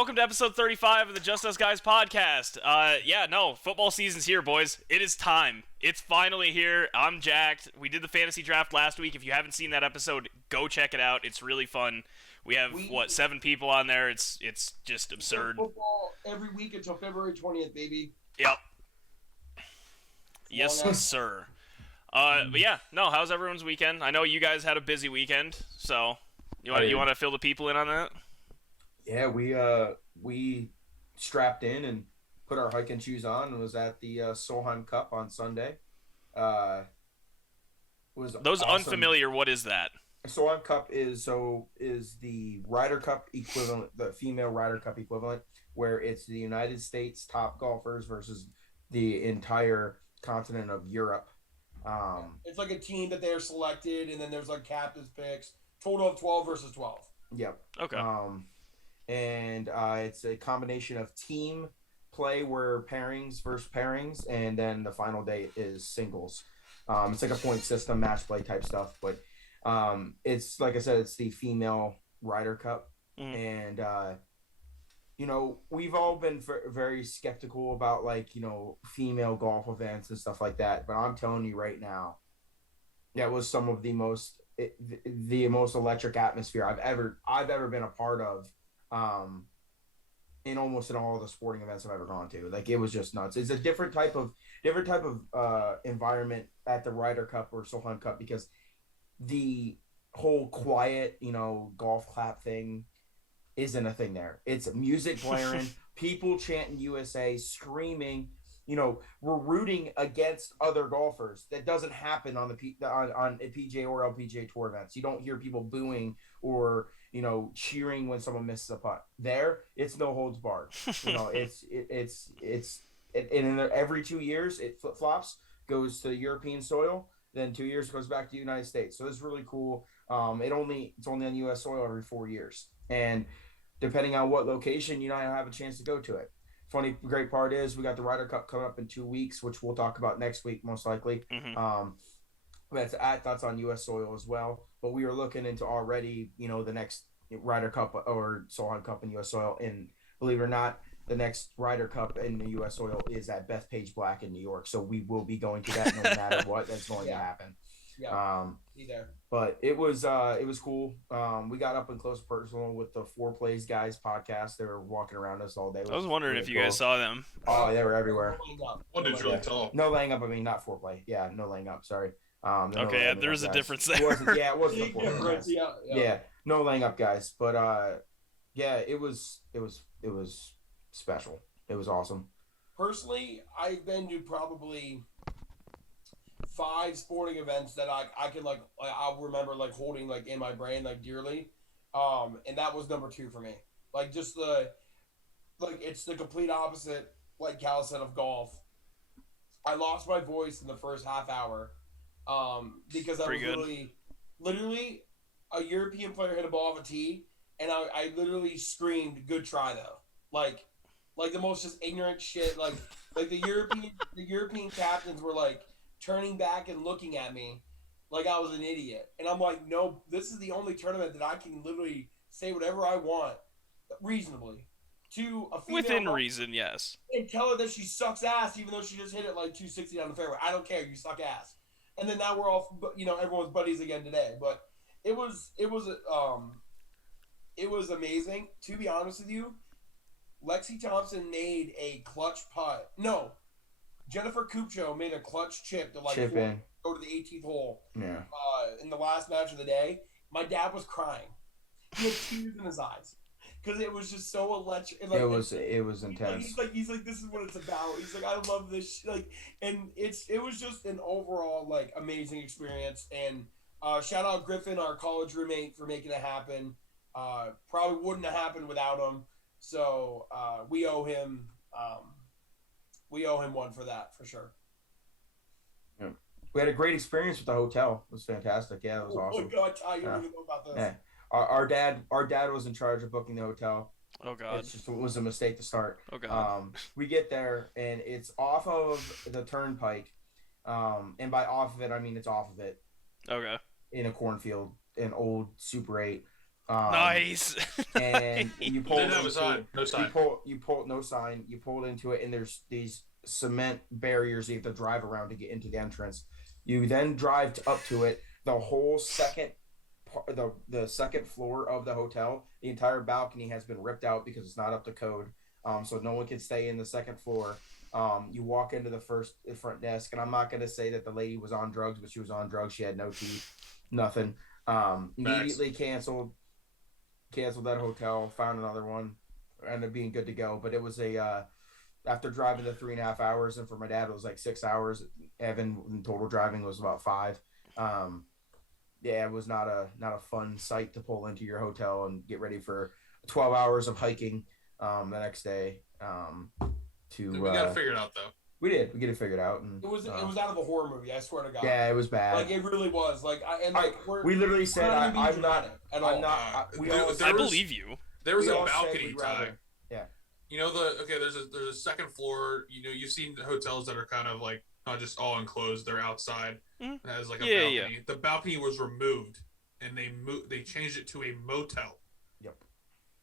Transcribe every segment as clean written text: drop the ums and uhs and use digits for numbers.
welcome to episode 35 of the Just Us Guys podcast. Football season's here, boys. It is time. It's finally here. I'm jacked. We did the fantasy draft last week. If you haven't seen that episode, go check it out. It's really fun. We have, 7 people on there. It's just absurd. Football every week until February 20th, baby. Yep. Yes, sir. How's everyone's weekend? I know you guys had a busy weekend, so you want to fill the people in on that? Yeah, we strapped in and put our hiking shoes on and was at the Solheim Cup on Sunday. Was those awesome. Unfamiliar? What is that? Solheim Cup is the Ryder Cup equivalent, the female Ryder Cup equivalent, where it's the United States top golfers versus the entire continent of Europe. It's like a team that they're selected, and then there's like captain's picks. Total of 12 versus 12. Yep. Okay. It's a combination of team play where pairings versus pairings, and then the final day is singles. It's like a point system, match play type stuff, but it's like I said, it's the female Ryder Cup, and we've all been very skeptical about female golf events and stuff like that. But I'm telling you right now, that was some of the most electric atmosphere I've ever been a part of. In almost all of the sporting events I've ever gone to. Like, it was just nuts. It's a different type of environment at the Ryder Cup or Solheim Cup, because the whole quiet, golf clap thing isn't a thing there. It's music blaring, people chanting USA, screaming. We're rooting against other golfers. That doesn't happen on on a PGA or LPGA tour events. You don't hear people booing or cheering when someone misses a putt. There, it's no holds barred. Every 2 years it flip flops, goes to European soil. Then 2 years goes back to the United States. So it's really cool. It's only on U.S. soil every 4 years, and depending on what location, you have a chance to go to it. Funny, great part is we got the Ryder Cup coming up in 2 weeks, which we'll talk about next week most likely. That's on U.S. soil as well. But we are looking into already, the next Ryder Cup or Solheim Cup in U.S. soil. And believe it or not, the next Ryder Cup in the U.S. soil is at Bethpage Black in New York. So we will be going to that no matter what. That's going to happen. Yeah. Be there. But it was cool. We got up and close personal with the Four Plays Guys podcast. They were walking around us all day. I was wondering if you guys saw them. Oh, they were everywhere. One dude's really tall. No laying up. I mean, not foreplay. Yeah, no laying up. Sorry. There's a difference there. It wasn't the foreplay. Yeah, no laying up, guys. But it was special. It was awesome. Personally, I've been to probably 5 sporting events that I can I'll remember holding in my brain dearly, and that was number 2 for me. Just it's the complete opposite, like Cal said, of golf. I lost my voice in the first half hour, because I was literally a European player hit a ball off a tee, and I literally screamed, "Good try though!" Like the most just ignorant shit. The European captains were turning back and looking at me like I was an idiot. And I'm like, no, this is the only tournament that I can literally say whatever I want reasonably to a female. Within reason, yes. And tell her that she sucks ass even though she just hit it 260 down the fairway. I don't care. You suck ass. And then now we're all, everyone's buddies again today. But it was amazing. To be honest with you, Lexi Thompson made a clutch putt. No. Jennifer Kupcho made a clutch chip to go to the 18th hole. Yeah. In the last match of the day, my dad was crying. He had tears in his eyes because it was just so electric. It was intense. He's like, this is what it's about. He's like, I love this. And it was just an overall amazing experience. And shout out Griffin, our college roommate, for making it happen. Probably wouldn't have happened without him. So we owe him. We owe him one for that, for sure. Yeah. We had a great experience with the hotel. It was fantastic. Yeah, it was awesome. Oh, God, Ty, you don't even know about this. Yeah. Our dad was in charge of booking the hotel. Oh, God. It was a mistake to start. Oh, God. We get there, and it's off of the turnpike. And by off of it, I mean it's off of it. Okay. In a cornfield, an old Super 8. Nice. And you pulled Didn't have a sign. No sign. You pulled no sign. You pulled into it, and there's these cement barriers you have to drive around to get into the entrance. You then drive up to it. The whole second, the second floor of the hotel, the entire balcony has been ripped out because it's not up to code. So no one can stay in the second floor. You walk into the front desk, and I'm not going to say that the lady was on drugs, but she was on drugs. She had no teeth, nothing. Immediately canceled that hotel, found another one, ended up being good to go. But it was after driving the 3.5 hours, and for my dad it was like 6 hours. Evan in total driving was about 5. Yeah, it was not a fun sight to pull into your hotel and get ready for 12 hours of hiking the next day. We got to figure it out though. We did. We get it figured out, and it was out of a horror movie. I swear to God. Yeah, it was bad. Like it really was. Like we literally said I'm not. I believe you. There was a balcony time. Yeah. You know there's a second floor. You know, you've seen hotels that are kind of like not just all enclosed. They're outside. Mm-hmm. It has like a balcony. Yeah. The balcony was removed, and they changed it to a motel. Yep.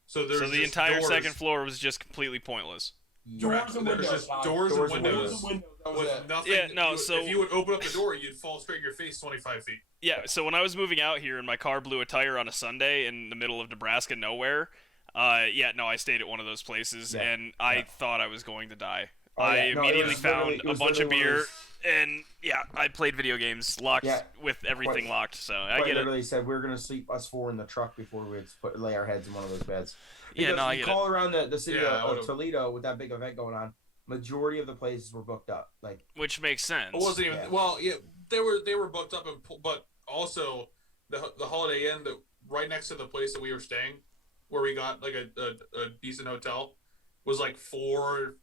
So the entire second floor was just completely pointless. Doors and windows. Just doors and windows. With nothing. Yeah, no. So if you would open up the door, you'd fall straight in your face 25 feet. Yeah. So when I was moving out here, and my car blew a tire on a Sunday in the middle of Nebraska nowhere. I stayed at one of those places, and I thought I was going to die. I immediately found a bunch of beer, and I played video games with everything locked. So I get it. Literally said we were gonna sleep us 4 in the truck before we'd lay our heads in one of those beds. Because I get it. Call around the city of Toledo with that big event going on. Majority of the places were booked up, which makes sense. It wasn't even they were booked up, but also the Holiday Inn right next to the place that we were staying, where we got like a decent hotel, was like $450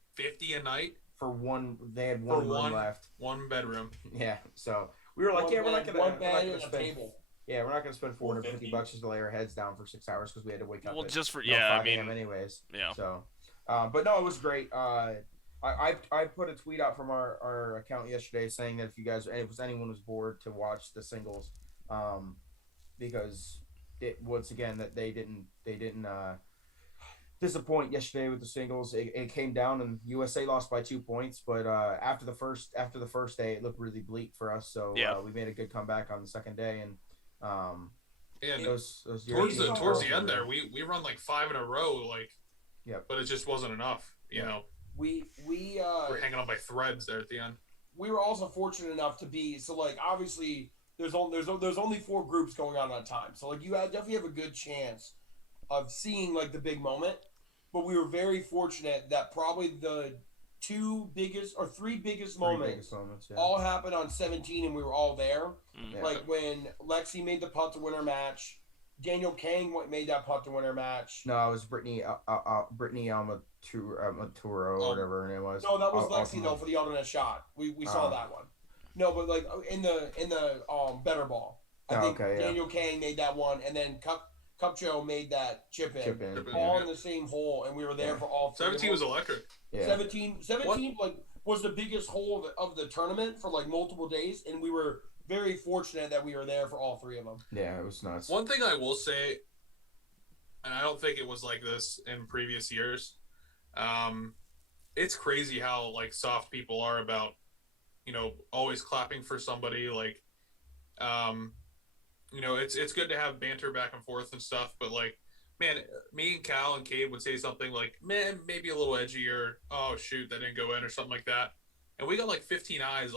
a night for one. They had one room left, one bedroom. Yeah, so we were like, we're not gonna spend. Table. Yeah, we're not gonna spend $450 just to lay our heads down for 6 hours because we had to wake up. Well, just for 5 a.m. anyways. Yeah. So, but no, it was great. I put a tweet out from our account yesterday saying that if anyone was bored to watch the singles, because once again that they didn't disappoint yesterday with the singles. It came down and USA lost by 2 points, but after the first day it looked really bleak for us. So we made a good comeback on the second day, and towards the end there we run like 5 in a row, but it just wasn't enough. You know, we're hanging on by threads there at the end. We were also fortunate enough to be obviously there's only 4 groups going on at a time, so you definitely have a good chance of seeing the big moment. But we were very fortunate that probably the 3 biggest moments all happened on 17, and we were all there. When Lexi made the putt to win her match, Daniel Kang made that putt to win her match. No, it was Brittany Almaturo or whatever her name was. No, that was Lexi though for the alternate shot. We saw that one. No, but in the better ball, I think Daniel Kang made that one, and then Cupcho made that chip in all in the same hole, and we were there for all 3. 17 was electric. Yeah. 17 was the biggest hole of the tournament for multiple days, and we were very fortunate that we were there for all 3 of them. Yeah, it was nuts. One thing I will say, and I don't think it was like this in previous years, it's crazy how soft people are about always clapping for somebody. It's good to have banter back and forth and stuff, but man, me and Cal and Cade would say something man, maybe a little edgy, or oh shoot, that didn't go in, or something like that, and we got 15 eyes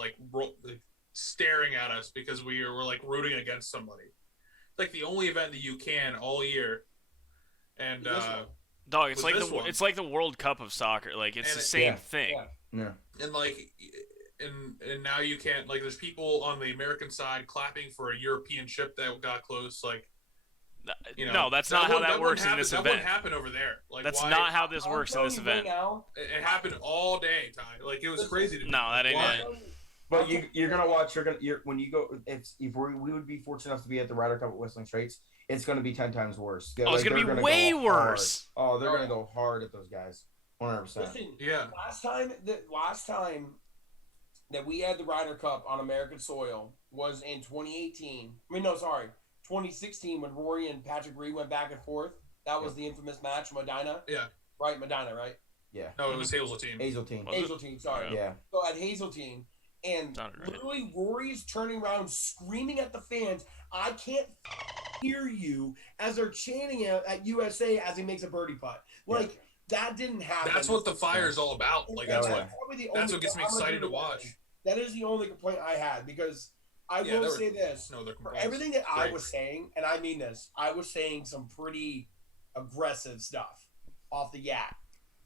staring at us because we were rooting against somebody. It's the only event that you can all year, and dog, it's like the World Cup of soccer. It's the same thing. Yeah. And and now you can't there's people on the American side clapping for a European ship that got close. No, that's not how that works in this event. That wouldn't happen over there. That's not how this works in this event. It happened all day, Ty. It was crazy. No, that ain't it. But you're gonna watch. When you go. If we would be fortunate enough to be at the Ryder Cup at Whistling Straits, it's gonna be 10 times worse. It's gonna be way worse. Oh, they're gonna go hard at those guys. 100%. Listen, last time that we had the Ryder Cup on American soil was in 2018. 2019. 2016 when Rory and Patrick Reed went back and forth. That was the infamous match, Medina. Yeah. Right, Medina, right? Yeah. No, it was Hazeltine. Hazeltine. Was it? Hazeltine, sorry. Yeah. So at Hazeltine, and Sounded right. literally Rory's turning around screaming at the fans, I can't hear you, as they're chanting at USA as he makes a birdie putt. Like, that didn't happen. That's what the fire is all about. Like, that's what gets me excited to watch. That is the only complaint I had, because I will say this. No other For complaints. everything that I was saying, and I mean this, I was saying some pretty aggressive stuff off the yak.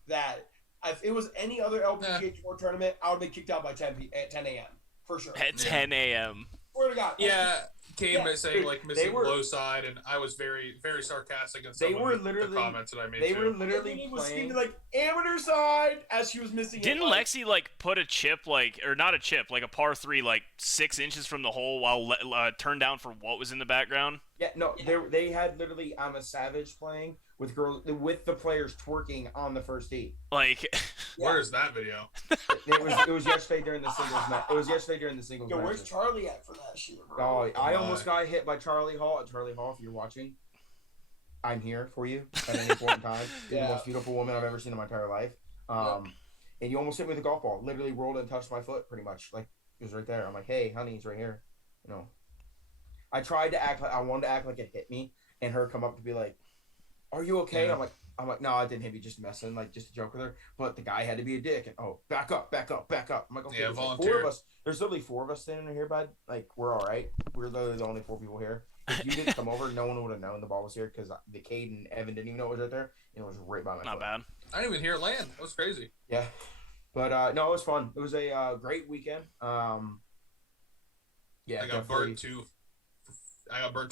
That if it was any other LPGA Tour tournament, I would be kicked out by 10 a.m. for sure. At 10 a.m. Swear to God. Yeah, came saying Dude, missing low side, and I was very, very sarcastic in some of the comments that I made. They were And literally he was playing. screaming like amateur side as she was missing. Didn't it, like, Lexi put a chip or not a chip, like a par 3 6 inches from the hole while turned down for what was in the background? Yeah, no, they had literally I'm a Savage playing with the players twerking on the first tee. Where is that video? It was yesterday during the singles match. It was yesterday during the singles Yo, match. where's Charlie at for that shit, bro? Oh, I almost got hit by Charlie Hall. Charlie Hall, if you're watching, I'm here for you at any point in time. You're the most beautiful woman I've ever seen in my entire life. And you almost hit me with a golf ball. Literally rolled and touched my foot, pretty much. Like, it was right there. I'm like, hey, honey, he's right here. You know. I tried to act like I wanted to act like it hit me, and her come up to be like, "Are you okay?" Yeah. I'm like, no, I didn't hit me, just messing, just to joke with her. But the guy had to be a dick, and back up. I'm like, okay, Yeah, there's volunteer. 4 of us. There's literally 4 of us standing here, bud. Like, we're all right. We're literally the only 4 people here. If you didn't come over, no one would have known the ball was here, because the Cade and Evan didn't even know it was right there, and it was right by my Not foot. bad. I didn't even hear it land. That was crazy. Yeah, but no, it was fun. It was a great weekend. Yeah, I got burnt to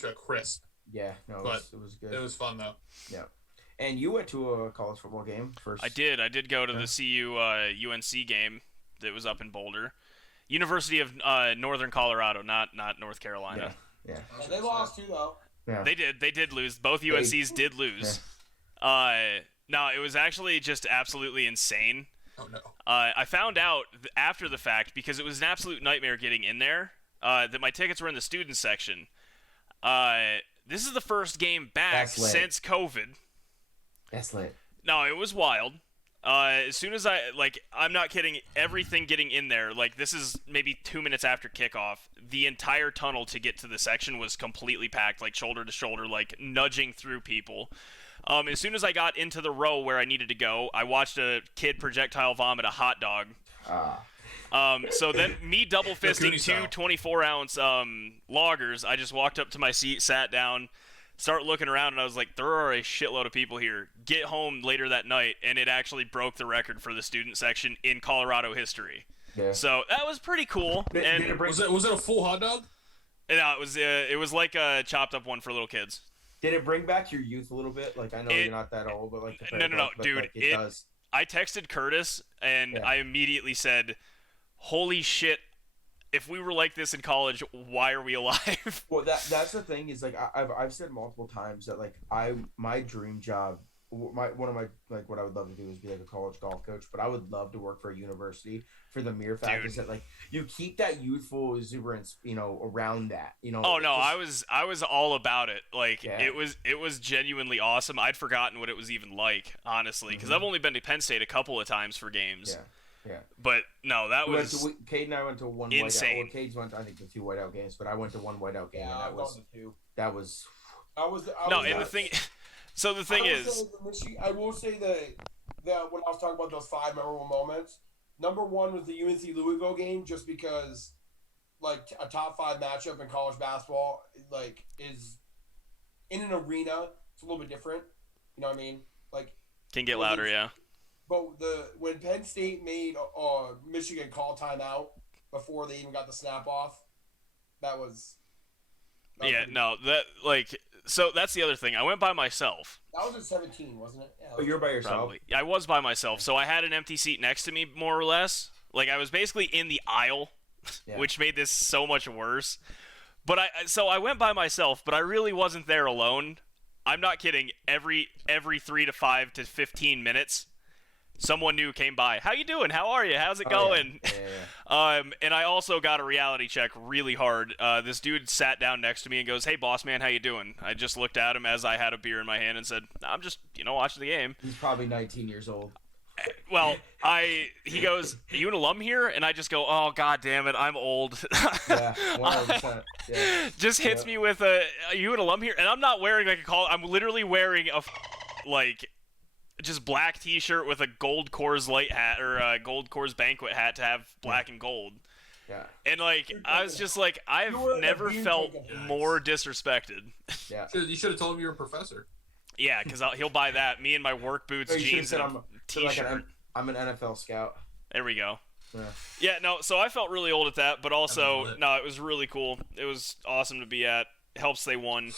a crisp. Yeah, no, it was good. It was fun though. Yeah. And you went to a college football game first. I did go to the CU UNC game that was up in Boulder. University of Northern Colorado, not North Carolina. Yeah. And they lost too, though. Yeah. They did lose. Both UNCs did lose. No, it was actually just absolutely insane. Oh no. I found out after the fact, because it was an absolute nightmare getting in there, that my tickets were in the student section. This is the first game back since COVID. That's lit. No, it was wild. As soon as I'm not kidding, everything getting in there, this is maybe 2 minutes after kickoff, the entire tunnel to get to the section was completely packed, shoulder to shoulder, nudging through people. As soon as I got into the row where I needed to go, I watched a kid projectile vomit a hot dog. So then me double fisting two 24-ounce loggers, I just walked up to my seat, sat down, start looking around, and I was like, there are a shitload of people here. Get home later that night, and it actually broke the record for the student section in Colorado history. Yeah. So that was pretty cool. Was it a full hot dog? No, it was like a chopped up one for little kids. Did it bring back your youth a little bit? I know you're not that old, but no, dude, it does. I texted Curtis, and I immediately said, holy shit, if we were like this in college, why are we alive? Well, that's the thing is, I've said multiple times that, my dream job, what I would love to do is be a college golf coach, but I would love to work for a university for the mere fact is that you keep that youthful exuberance, around that, Oh no, I was all about it. It was genuinely awesome. I'd forgotten what it was even like, honestly, because I've only been to Penn State a couple of times for games. Yeah. But no, that was Cade and I went to one insane. whiteout. Well, Cade's went, I think, to 2 whiteout games, but I went to one whiteout game, and that was. So the thing is, I will say that when I was talking about those 5 memorable moments, number 1 was the UNC Louisville game, just because, a top 5 matchup in college basketball, is in an arena. It's a little bit different. You know what I mean? Can get louder, yeah. But when Penn State made Michigan call timeout before they even got the snap off, that was so that's the other thing. I went by myself. That was in 17, wasn't it? Yeah, you were by yourself? Probably. I was by myself, so I had an empty seat next to me, more or less. I was basically in the aisle, which made this so much worse. But I went by myself, but I really wasn't there alone. I'm not kidding. Every 3 to 5 to 15 minutes, someone new came by. How you doing? How are you? How's it Oh, going? Yeah. And I also got a reality check really hard. This dude sat down next to me and goes, "Hey, boss man, how you doing?" I just looked at him as I had a beer in my hand and said, "I'm just, watching the game." He's probably 19 years old. Well, he goes, "Are you an alum here?" And I just go, "Oh, god damn it, I'm old." Yeah, 100%. Yeah. Just hits me with "Are you an alum here?" And I'm not wearing like a collar. I'm literally wearing a just black T-shirt with a gold Coors Light hat or a gold Coors Banquet hat to have black and gold. Yeah. And I was just like, I've never felt more disrespected. Yeah. You should have told him you were a professor. Yeah, because he'll buy that. Me in my work boots, jeans, and a T-shirt. I'm an NFL scout. There we go. Yeah. Yeah, no, so I felt really old at that, but also, no, it was really cool. It was awesome to be at. It helps they won.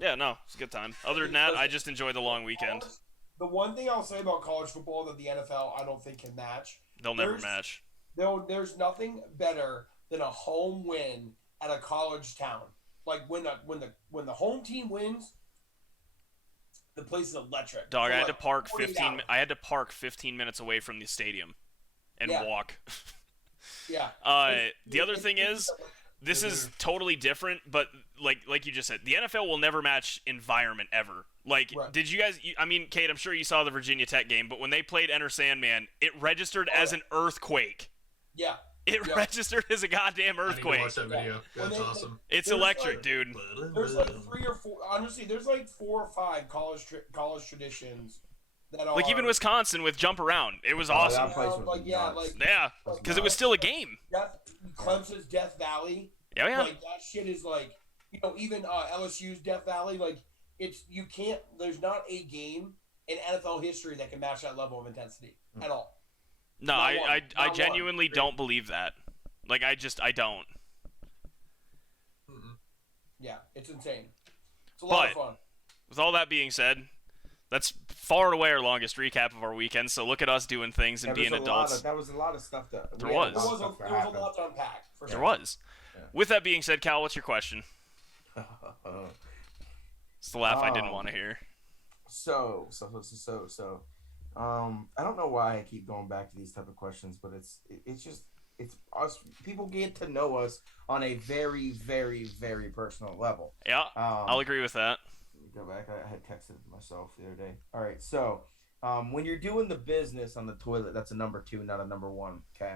Yeah, no, it's a good time. Other than that, I just enjoyed the long weekend. The one thing I'll say about college football that the NFL I don't think can match. They'll never match. There's nothing better than a home win at a college town. Like when the home team wins, the place is electric. Dog, For I had like to park 48 15. hours. I had to park 15 minutes away from the stadium, and walk. Yeah. The other thing is, this is totally different, but like you just said, the NFL will never match environment ever. Like, Right. did you guys? I mean, Kate, I'm sure you saw the Virginia Tech game, but when they played Enter Sandman, it registered as an earthquake. Yeah. It registered as a goddamn I need earthquake. to watch that video. When That's they- awesome. It's There's electric, like- dude. There's like 3 or 4. Honestly, there's like 4 or 5 college traditions that are Like even Wisconsin with jump around, it was awesome. That place was Like, yeah, nuts. like- Yeah, because it was still a game. Clemson's Death Valley. Yeah, yeah. Like that shit is like, even LSU's Death Valley. Like you can't. There's not a game in NFL history that can match that level of intensity at all. No, Not one. I Not genuinely one. don't believe that. Like I don't. Yeah, it's insane. It's a lot of But- fun. With all that being said, that's far and away our longest recap of our weekend. So look at us doing things and being adults. That was a lot of stuff that There we had was. a lot of There stuff was that a happened. lot to unpack. For There sure. was. Yeah. With that being said, Cal, what's your question? It's the laugh I didn't want to hear. So, I don't know why I keep going back to these type of questions, but it's us. People get to know us on a very, very, very personal level. Yeah, I'll agree with that. Let me go back. I had texted myself the other day. All right, so when you're doing the business on the toilet, that's a number 2, not a number 1. Okay,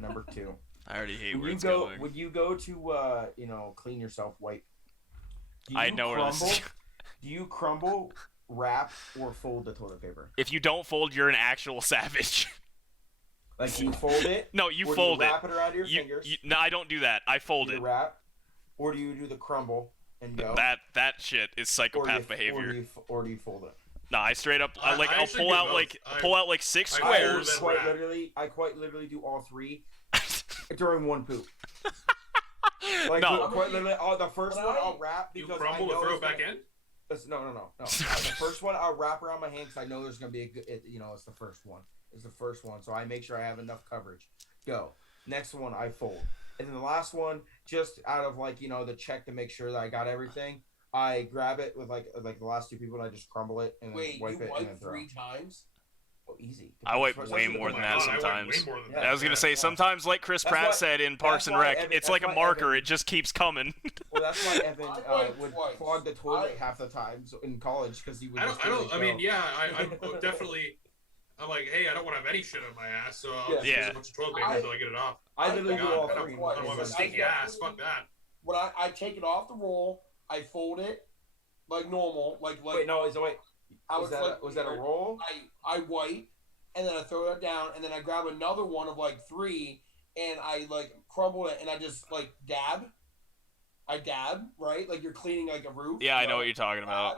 number 2. I already hate When where you it's go, going. when you go to clean yourself, wipe. Do I you know where this is. Do you crumble, wrap, or fold the toilet paper? If you don't fold, you're an actual savage. Like you fold it? No, you or fold do you it. wrap it around your fingers? No, I don't do that. I fold Do it. you wrap, or do you do the crumble and go? That shit is psychopath behavior. Or do you fold it? No, I straight up I'll actually pull do out both. pull out like 6 I squares. fold I quite literally do all 3 during one poop. Like No. quite literally. Oh, the first one I'll wrap You because crumble I know and throw it's it back gonna- in? No. The first one I'll wrap around my hand because I know there's gonna be a good. It's the first one. It's the first one, so I make sure I have enough coverage. Go. Next one I fold, and then the last one, just out of the check to make sure that I got everything, I grab it with like the last 2 people and I just crumble it and Wait, wipe you it and wipe then throw. 3 times? Oh, easy. I wipe Especially way the more one- than that Oh, I wipe sometimes. way more than Yeah. that. I was gonna say sometimes, like Chris That's Pratt why- said in Parks and why Rec, Evan- it's that's like a why marker; Evan- it just keeps coming. Well, that's why Evan I wipe would twice. clog the toilet half the time in college because he would. I just don't. literally I mean, go. yeah, I'm definitely. I'm like, hey, I don't want to have any shit on my ass, so I'll just Yeah. use a bunch of toilet paper until I get it off. I literally do God, all I don't, 3. I don't want a stinky ass. Fuck that. When I take it off the roll, I fold it like normal, like Wait, no, wait. how Was it's that was that a roll? I wipe, and then I throw it down, and then I grab another one of like 3, and I crumble it, and I just dab. I dab, right? Like you're cleaning like a roof. Yeah, I know what you're talking about.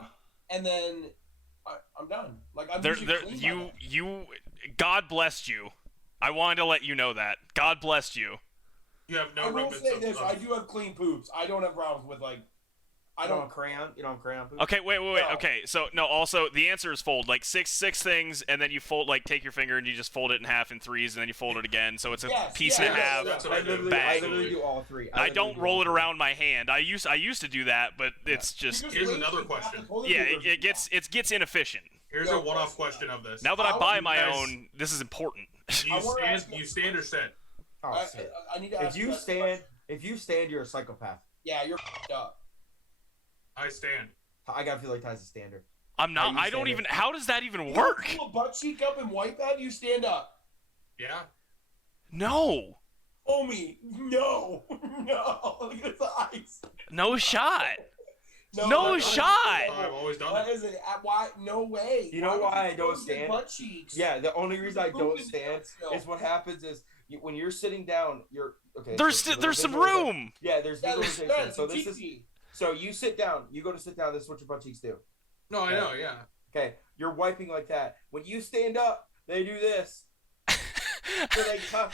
And then I'm done. Like I'm There, usually clean by then. you, God blessed you. I wanted to let you know that. God blessed you. You have no I will remnants say of, this: of I do have clean poops. I don't have problems with I You don't don't. crayon. You don't crayon poop. Okay, wait. No. Okay, so no. Also, the answer is fold. Like six things, and then you fold. Like take your finger and you just fold it in half in 3s, and then you fold it again. So it's a Yes, piece yes, and a yes, half. That's what I I do. literally, Bang. I literally do all 3. I literally don't do roll all it 3. around my hand. I used to do that, but it's just You just Here's waste another half the question. toilet yeah. paper. It gets inefficient. Here's a one-off question of this. Now that I How buy you my guys- own, this is important. You I wanna stand, ask- you stand or sit? Oh, shit. I need to ask If you guys a stand, question. you're a psychopath. Yeah, you're f***ed up. I stand. I gotta feel like Ty's a stander. I'm not. you I don't stand even. it. How does that even You work? pull a butt cheek up and wipe that, you stand up. Yeah. No. Homie, no. No. Look at his eyes. No shot. No that's- shot. I've always done That it. isn't. Why? No way. You know would why I you don't close your stand? Butt cheeks. Yeah, the only reason I don't Moving stand still. is what happens is when you're sitting down, you're okay. There's so there's some visualization- room. Yeah, there's Yeah, visualization. there's So this is so you sit down. You go to sit down. This is what your butt cheeks do. No, I know. Yeah. Okay, you're wiping like that. When you stand up, they do this. So they come.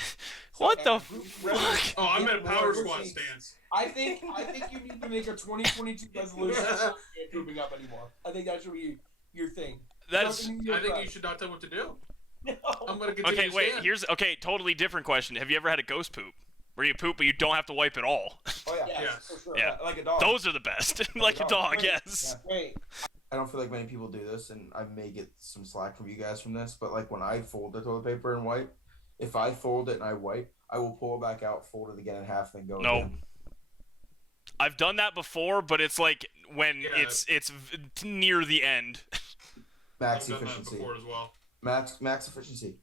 What the group fuck? Oh, I'm Yeah, at a power more squat cheeks. stance. I think you need to make a 2022 resolution of not pooping up anymore. I think that should be your thing. That's Something you're I think proud you should not tell what to do. of. I'm gonna continue okay. to Wait. stand. Here's totally different question. Have you ever had a ghost poop where you poop but you don't have to wipe at all? Oh yeah. Yes, Yes. for sure. Yeah. Like a dog. Those are the best. Like a dog. Wait, Yes. Wait, I don't feel like many people do this, and I may get some slack from you guys from this, but like when I fold the toilet paper and wipe, if I fold it and I wipe, I will pull it back out, fold it again in half, then go No. again. I've done that before, but it's like when Yeah. it's near the end. Max I've done that efficiency. before as well. Max efficiency.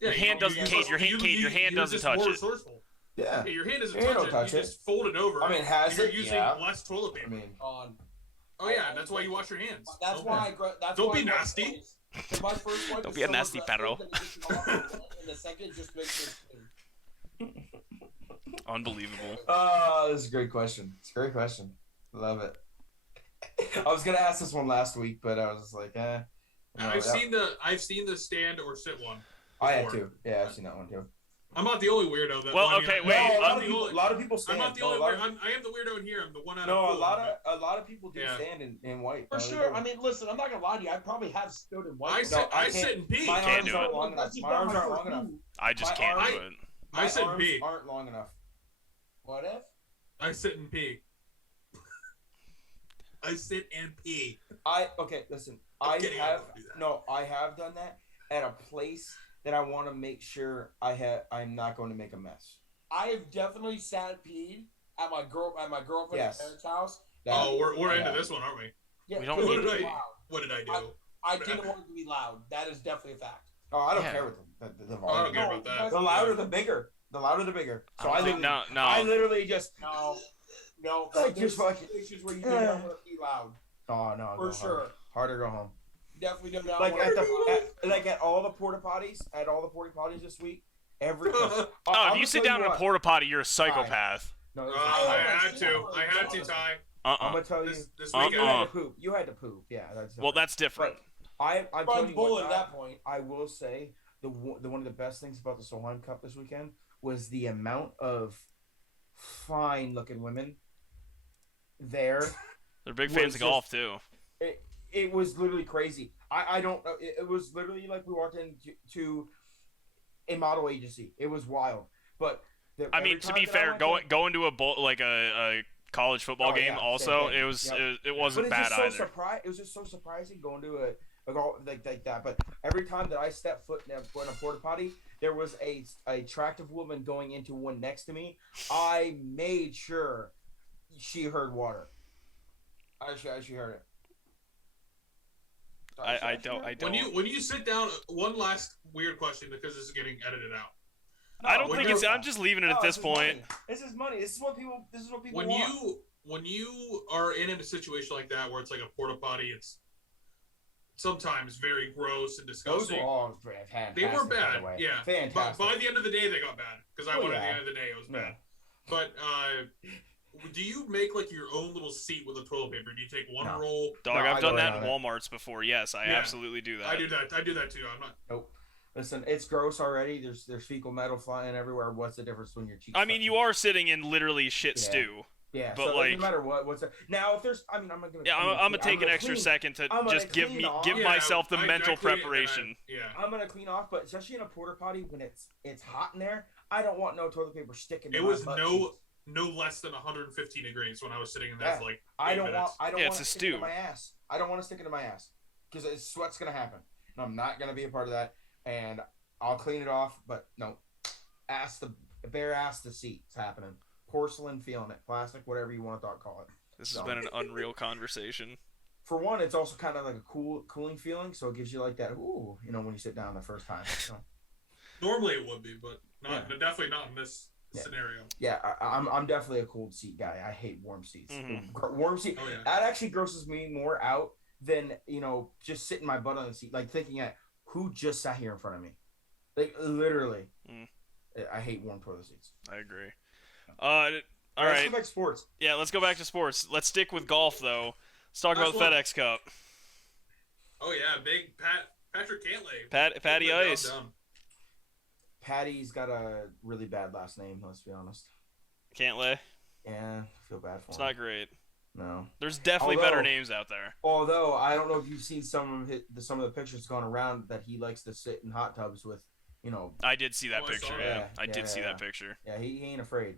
Your hand doesn't- Kate, your hand you're doesn't just touch more it. resourced. Yeah. Yeah, your hand doesn't Your hand touch don't it. touch You it. just fold it over. I mean, has You're it? using Yeah. less toilet paper. I mean, on. Oh yeah, that's why you wash your hands. That's Okay. why. That's Don't why be I wipe nasty. twice. 'Cause my first wipe Don't is be a so nasty aggressive perro. that it gets you off, and the second just makes it clean. Unbelievable. this is a great question. It's a great question. Love it. I was gonna ask this one last week, but I was just like, no, I've seen the stand or sit one. I had before. to. Yeah, I've seen that one too. I'm not the only weirdo. That Well, I mean, okay, I- wait, No, a lot I'm of the people. only- A lot of people I'm stand. not the No, only a lot weirdo. of- I am the weirdo in here. I'm the one out No, of four. a lot of people do Yeah. stand in white. For No, they sure. don't. I mean, listen, I'm not gonna lie to you. I probably have stood in white. I No, sit. I I can't- sit and pee. my Can't arms do aren't it. long enough. That's just My not arms my aren't first long enough. move. I just My can't arm- do it. I My sit and arms pee. aren't long enough. What if? I sit and pee. I sit and pee. Okay, listen. I'm I kidding, I have don't do that. no. I have done that at a place that I want to make sure I'm not going to make a mess. I have definitely sat and peed at my girlfriend's Yes. parents' house. That- Oh, we're into yeah. this one, aren't we? Yeah, We don't 'cause need it was to- loud. What did I do? I didn't want it to be loud. That is definitely a fact. Oh, I don't Yeah. care what the Oh, I don't volume. care No, about that. The louder, the bigger. The louder, the bigger. So I literally, No. I literally just. No. Like, there's just fucking- situations where you do not want to be loud. Oh no. For go sure. home. Harder go home. Definitely do not Like want at to be loud. at all the porta potties this week. Every. Oh, if you sit down in a porta potty, you're a psychopath. No, Oh, listen, I had to. I had to, Ty. I'm Uh-uh. gonna tell you. This You weekend. had to poop. You had to poop. Yeah. That's Well, that's different. I'm Run telling you bull what, at that point. I will say the one of the best things about the Solheim Cup this weekend was the amount of fine looking women there. They're big was fans of just- golf too. It was literally crazy. I don't know. It was literally like we walked into a model agency. It was wild. But I mean, to be fair, going to a a college football Oh, game yeah, also, same thing. it was Yep. it wasn't but it's bad just so either. It was just so surprising going to a golf like that. But every time that I stepped foot in a porta potty, there was a attractive woman going into one next to me. I made sure she heard water. She heard it. I don't. When you sit down, one last weird question because this is getting edited out. I don't when think you're- it's. I'm just leaving it at this point. This is money. This is what people When want. you are in a situation like that where it's like a porta potty, it's sometimes very gross and Those disgusting. were all fantastic. They weren't by the bad, way. yeah. But Fantastic. by the end of the day, they got bad because I Oh, went at the yeah. end of the day, it was Yeah. bad. But do you make like your own little seat with the toilet paper? Do you take one No. roll? Dog, No, I've I done go that in in on Walmart's before. Yes, I Yeah. absolutely do that. I do that. I do that too. I'm not. Nope. Listen, it's gross already. There's fecal matter flying everywhere. What's the difference when your cheeks? I mean, you are sitting in literally shit Yeah. stew. Yeah, but so like- no matter what's there. Now, if there's, I mean, I'm gonna. Yeah, I'm gonna take an extra clean, second to I'm gonna just give clean off. give Yeah, myself the I mental clean it and preparation. yeah. I'm gonna clean off, but especially in a porta potty when it's hot in there, I don't want no toilet paper sticking. It to my was butt no cheeks. less than 115 degrees when I was sitting in there Yeah. for like I 8 don't want. minutes. I don't Yeah, want it's to a stick it stew. in my ass. I don't want to stick it in my ass. because sweat's gonna happen, and I'm not gonna be a part of that. And I'll clean it off, but no, bare ass the seat's happening. Porcelain feeling it, plastic, whatever you want to call it. This has been an unreal conversation. For one, it's also kind of like a cooling feeling, so it gives you like that, ooh, when you sit down the first time. So. Normally it would be, but definitely not in this scenario. Yeah, I'm definitely a cold seat guy. I hate warm seats. Mm-hmm. Warm seat, Oh, yeah. that actually grosses me more out than, just sitting my butt on the seat, like thinking who just sat here in front of me? Like, literally. I hate warm toilet seats. I agree. All right. Let's go back to sports. Yeah, let's go back to sports. Let's stick with golf, though. Let's talk about the FedEx Cup. Oh, yeah, big Patrick Cantlay. Patty Ice. Dumb. Patty's got a really bad last name, let's be honest. Cantlay? Yeah, I feel bad for him. It's not great. No. There's definitely better names out there. Although, I don't know if you've seen some of the pictures going around that he likes to sit in hot tubs with, I did see that picture, yeah. I Yeah, did see yeah. that picture. Yeah, he ain't afraid.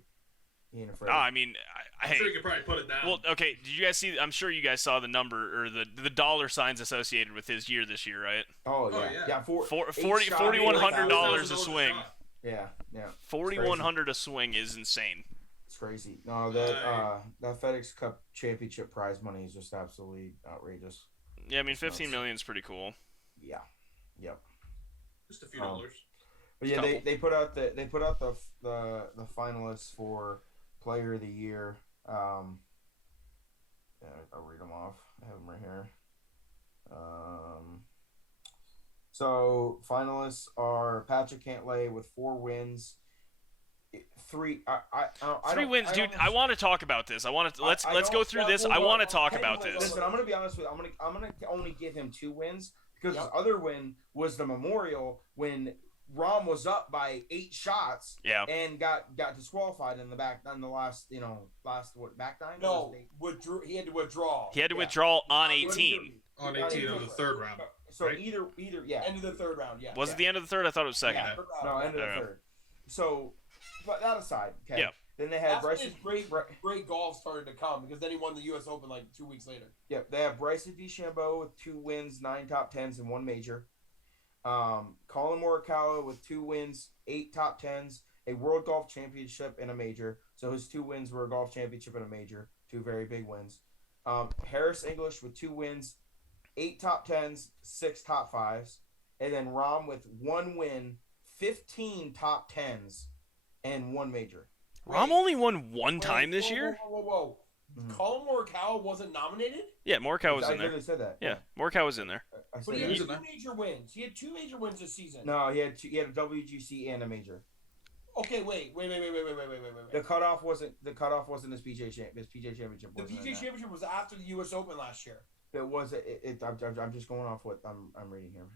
He ain't afraid. No, I mean, I'm sure you could probably put it down. Well, okay, did you guys see, I'm sure you guys saw the number, or the dollar signs associated with his year this year, right? Oh, yeah. Yeah, $4,100 a swing. Yeah. $4,100 a swing is insane. It's crazy. No, that FedEx Cup championship prize money is just absolutely outrageous. Yeah, I mean, $15 million is pretty cool. Yeah. Yep. Just a few dollars. But yeah, they put out the finalists for Player of the Year. I'll read them off. I have them right here. So finalists are Patrick Cantlay with 4 wins. 3 wins, dude. I want to talk about this. Let's go through this. I want to talk about this. Listen, I'm gonna be honest with you. I'm gonna only give him 2 wins because his other win was the Memorial when Rahm was up by 8 shots. Yeah. And got disqualified in the last back nine. No, he had to withdraw. He had to withdraw on 18. On 18 of the third round. So right? either End of the third round. Yeah. Was it the end of the third? I thought it was second. Yeah. No, end of the third. So, but that aside, okay. Yeah. Then they had Bryson. Great golf started to come because then he won the U.S. Open like 2 weeks later. Yep, they have Bryson DeChambeau with 2 wins, 9 top 10s, and 1 major. Colin Morikawa with 2 wins, 8 top 10s, a World Golf Championship, and a major. So his 2 wins were a golf championship and a major, 2 very big wins. Harris English with 2 wins, 8 top 10s, 6 top 5s, and then Rahm with 1 win, 15 top 10s, and 1 major. Rahm only won 1 time this year? Whoa. Mm-hmm. Colin Morikawa wasn't nominated? Yeah, Morikawa was in there. I said that. Yeah, Morikawa was in there. But he had 2 major wins. He had 2 major wins this season. No, he had a WGC and a major. Okay, wait. The cutoff wasn't his PGA Championship. The PGA Championship was after the U.S. Open last year. It was. I'm just going off what I'm reading here.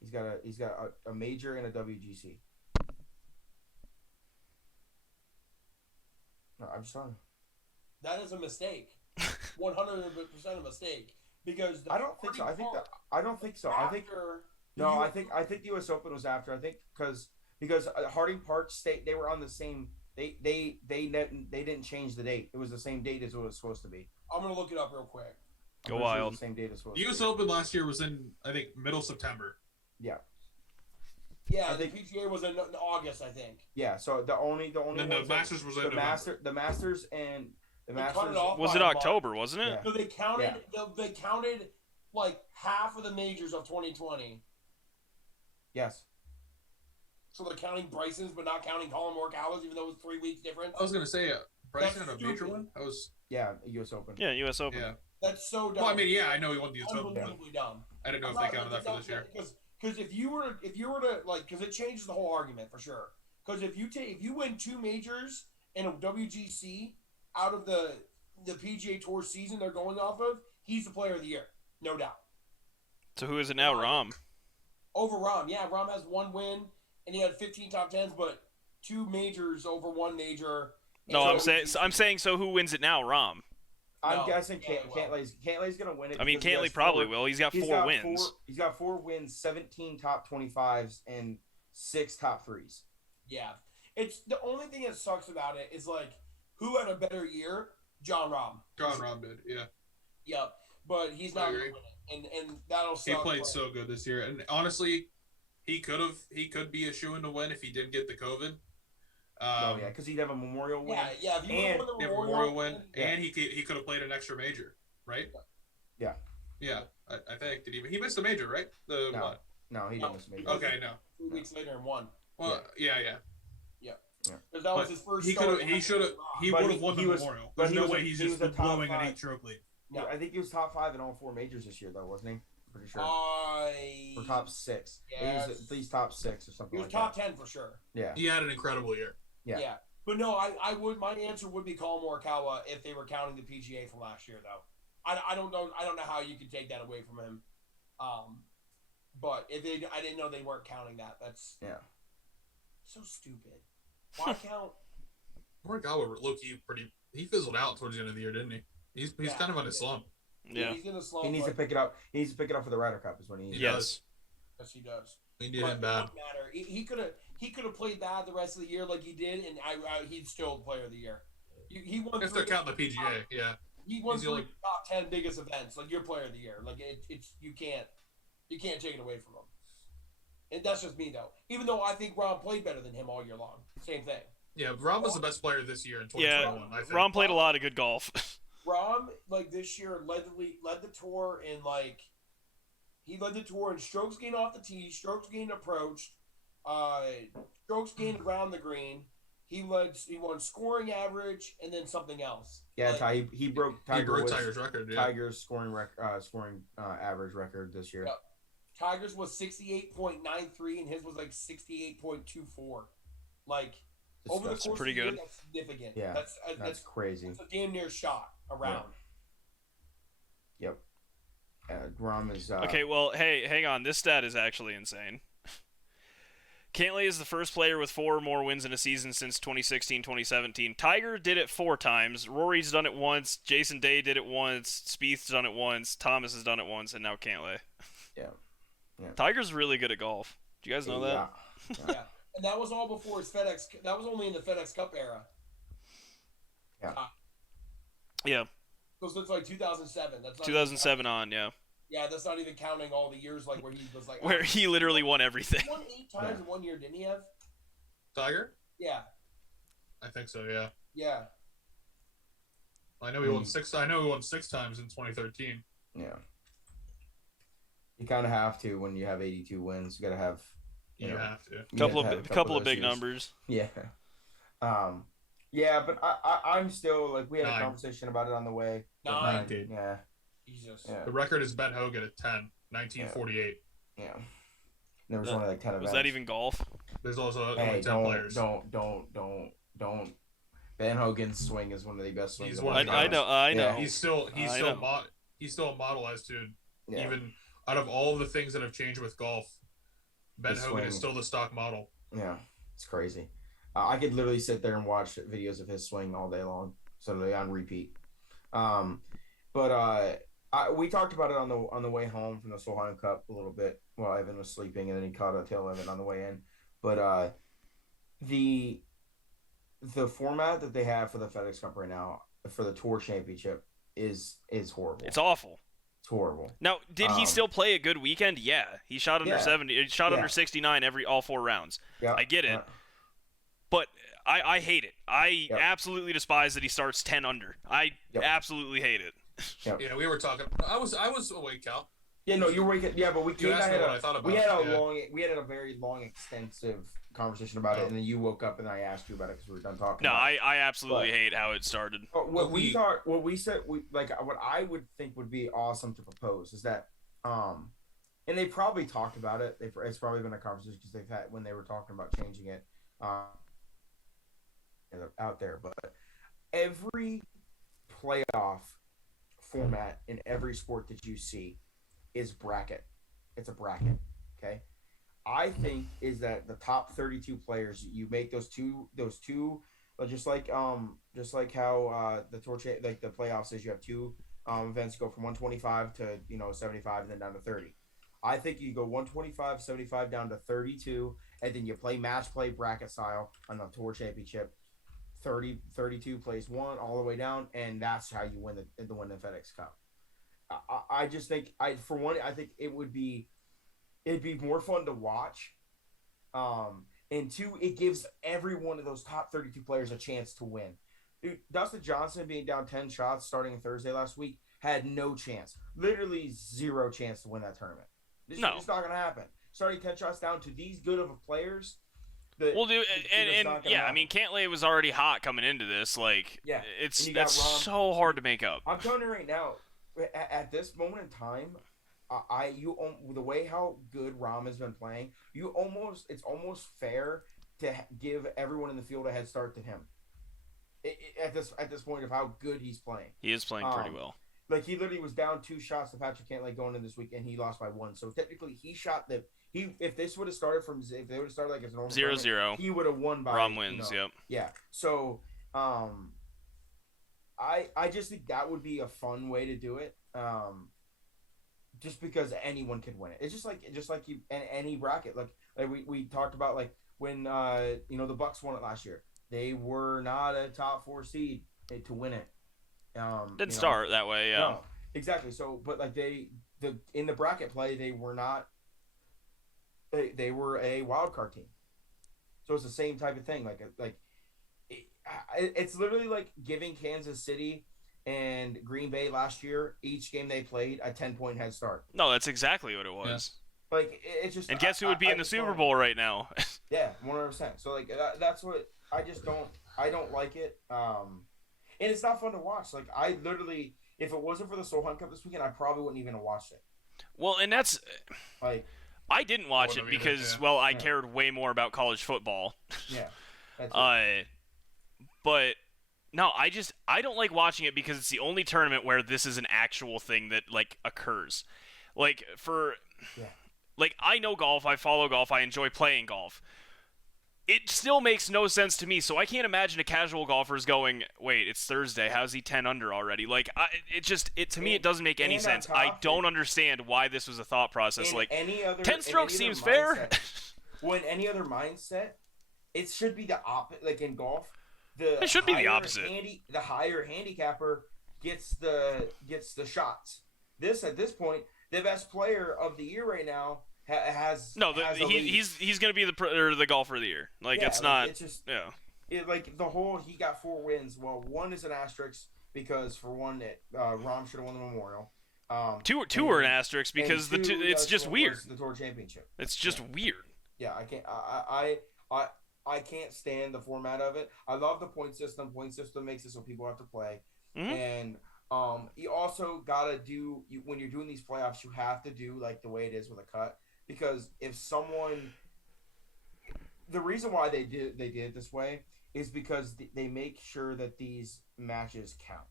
He's got a major and a WGC. No, I'm sorry. That is a mistake. 100% a mistake. Because I don't think so. I don't think so. I think the U.S. Open was after. I think because Harding Park State, they were on the same. They didn't change the date. It was the same date as it was supposed to be. I'm gonna look it up real quick. Go wild. The same date as supposed the to U.S. be. Open last year was in, I think, middle September. Yeah. Yeah, the PGA was in August, I think. Yeah. So the only. And the Masters was in November. The Masters and the Masters. Was it October? Wasn't it? Yeah. So they counted. Yeah. They counted like half of the majors of 2020. Yes. So they're counting Bryson's, but not counting Colin Morikawa's, even though it was 3 weeks difference. I was gonna say Bryson had a major stupid. one. That was U.S. Open. Yeah, U.S. Open. yeah. That's so dumb. Well, I mean, yeah, I know he won the U.S. Open. But Unbelievably dumb. I didn't know if they counted that for this year. Because if you were to like, because it changes the whole argument for sure. Because if you win 2 majors and a WGC out of the PGA Tour season they're going off of, he's the player of the year, no doubt. So who is it now? Rahm. Over Rahm, yeah. Rahm has 1 win and he had 15 top 10s, but 2 majors over 1 major. No, I'm saying. So who wins it now? Rahm. I'm guessing Cantlay's gonna win it. I mean, Cantlay probably will. He's got 4 wins. He's got 4 wins, 17 top 25s, and 6 top 3s. Yeah, it's the only thing that sucks about it is like who had a better year? John Rahm. John Rahm did, yeah. Yep, but he's not I gonna agree. win it. and that'll He suck. played so good this year, and honestly, he could be a shoo-in to win if he did get the COVID. Oh yeah, because he'd have a Memorial win. Yeah. If you And- won the He have a Memorial Memorial win, Yeah. and he could have played an extra major, right? Yeah. Yeah, I think he missed the major, right? The No. what? No, he didn't miss me. Okay, no. 3 weeks later and won. Well, yeah. Because that was But his first. He start could have. He after should have. the He But would he- have won he the was- Memorial. but There's he no was a- way he's he just was a top blowing an 5. 8-stroke lead. Yeah. I think he was top 5 in all 4 majors this year, though, wasn't he? I'm pretty sure. Or top 6. He Yes. was at least top 6 or He something was like top that. 10 for sure. Yeah. He had an incredible year. Yeah. But no, I would. My answer would be Colin Morikawa if they were counting the PGA from last year, though. I don't know. I don't know how you could take that away from him. But if they, I didn't know they weren't counting that. That's so stupid. Why count? Morikawa low-key he fizzled out towards the end of the year, didn't he? He's kind of on a slump. Yeah. He's in a slump. He needs to pick it up. He needs to pick it up for the Ryder Cup is what he needs. Yes. Yes, he does. He did But it it bad. doesn't matter. He could have played bad the rest of the year like he did, and he'd still player of the year. He won. If they're counting the PGA, yeah. He won He's the 3 only- top 10 biggest events. Like, you're player of the year. Like, it's you can't take it away from him. And that's just me, though. Even though I think Ron played better than him all year long. Same thing. Yeah, Rom was the best player this year in Yeah, 2021. I think. Ron played a lot of good golf. Rom, like, this year led the tour in, like, he led the tour in strokes gained off the tee, strokes gained approach, strokes gained around the green. He won scoring average and then something else. Yeah, Like, he broke He broke Woods' Tiger's record. Yeah. Tiger's scoring average record this year. Yep. Tiger's was 68.93 and his was like 68.24. Like, over the Disgusting. course Pretty of the year, good. that's significant. Yeah, That's That's crazy. a damn near shot around. Yep. Rom is Okay, well, hey, hang on. This stat is actually insane. Cantlay is the first player with 4 or more wins in a season since 2016-2017. Tiger did it 4 times. Rory's done it once. Jason Day did it once. Spieth's done it once. Thomas has done it once, and now Cantlay. Yeah. Tiger's really good at golf. Do you guys know that? Yeah. And that was all before his FedEx. That was only in the FedEx Cup era. Yeah, Because it's like 2007. That's not 2007 on, yeah. Yeah, that's not even counting all the years like where he was like. Where he literally won everything. He won 8 times in 1 year, didn't he have? Tiger? Yeah. I think so. Yeah. Yeah. I know he won 6. I know he won 6 times in 2013. Yeah. You kind of have to when you have 82 wins. You got to have. You have to. you Couple gotta of have couple of those big years. numbers. Yeah. Yeah, but I'm still like we had 9. a conversation about it on the way. 9. 19. Yeah. Jesus. Yeah. The record is Ben Hogan at 10, 1948. Yeah. There was only like 10 events. Was that even golf? There's also Hey, only 10 players. don't. Ben Hogan's swing is one of the best swings. He's of one all of the I time. know. I know. Yeah. He's still know. he's still a model as to Yeah. even out of all the things that have changed with golf, Ben His Hogan is swing. still the stock model. Yeah, it's crazy. I could literally sit there and watch videos of his swing all day long, so they're on repeat. We talked about it on the way home from the Solheim Cup a little bit while Evan was sleeping, and then he caught a tail of it on the way in. But the format that they have for the FedEx Cup right now for the Tour Championship is horrible. It's awful. It's horrible. Now, did he still play a good weekend? Yeah, he shot under Yeah. 70. He shot Yeah. under 69 all 4 rounds. Yeah, I get it. yeah. But I hate it. I Yep. absolutely despise that he starts 10 under. I Yep. absolutely hate it. Yeah, we were talking. I was awake, Cal. Yeah, no, you're waking. Yeah, but we You asked me what I thought about we had it, a yeah. we had a very long, extensive conversation about it, and then you woke up and I asked you about it because we were done talking. No, about it. I absolutely But- hate how it started. But But what we said, what I would think would be awesome to propose is that, and they probably talked about it. It's probably been a conversation because they've had when they were talking about changing it, out there. But every playoff format in every sport that you see is bracket. It's a bracket. Okay. I think is that the top 32 players, you make those two, just like how the tour like the playoffs is, you have 2 events go from 125 to 75 and then down to 30. I think you go 125, 75 down to 32, and then you play match play bracket style on the tour championship. 32 plays 1 all the way down, and that's how you win the FedEx Cup. I just think I think it'd be more fun to watch. And two, it gives every one of those top 32 players a chance to win. Dude, Dustin Johnson being down 10 shots starting Thursday last week had no chance. Literally zero chance to win that tournament. It's not going to happen. Starting 10 shots down to these good of players. Well, dude, and yeah, I mean, Cantlay was already hot coming into this. Like, yeah, that's so hard to make up. I'm telling you right now, at this moment in time, the way how good Rom has been playing, it's almost fair to give everyone in the field a head start to him. At this point of how good he's playing, he is playing pretty well. Like he literally was down 2 shots to Patrick Cantlay going in this week, and he lost by 1. So technically, he shot the if this would have started if they would have started like as a normal 0-0, he would have won by Rom wins. Yep. Yeah. So I just think that would be a fun way to do it. Just because anyone could win it. It's just like you any bracket. Like we talked about like when the Bucks won it last year. They were not a top 4 seed to win it. Didn't start that way, yeah. No, exactly. So, but like in the bracket play, they were not. They were a wild card team. So it's the same type of thing. It's literally like giving Kansas City and Green Bay last year, each game they played, a 10-point head start. No, that's exactly what it was. Yeah. Like it's just. And guess who would be in the Super Bowl right now? Yeah, 100%. So like that's what I just don't. I don't like it. And it's not fun to watch. Like I literally, if it wasn't for the Solheim Cup this weekend, I probably wouldn't even have watched it. Well, and that's like. I didn't watch it because, I cared way more about college football. Yeah. But no, I don't like watching it because it's the only tournament where this is an actual thing that like occurs. Like like I know golf, I follow golf, I enjoy playing golf. It still makes no sense to me, so I can't imagine a casual golfer is going, wait, it's Thursday, how's he 10 under already? Like, to me, it doesn't make any sense. I don't understand why this was a thought process. Like, 10 strokes seems fair. Well, in any other mindset, it should be the opposite. Like, in golf, it should be the opposite. The higher handicapper gets the shots. At this point, the best player of the year right now he's gonna be the golfer of the year. Like it's not. It's just like the whole he got 4 wins. Well, one is an asterisk because for one, Rom should have won the Memorial. Two are an asterisk because it's just weird. The Tour Championship. It's just weird. Yeah, I can't. I can't stand the format of it. I love the point system. Point system makes it so people have to play, and you also gotta do when you're doing these playoffs. You have to do like the way it is with a cut. Because if the reason why they did it this way is because they make sure that these matches count.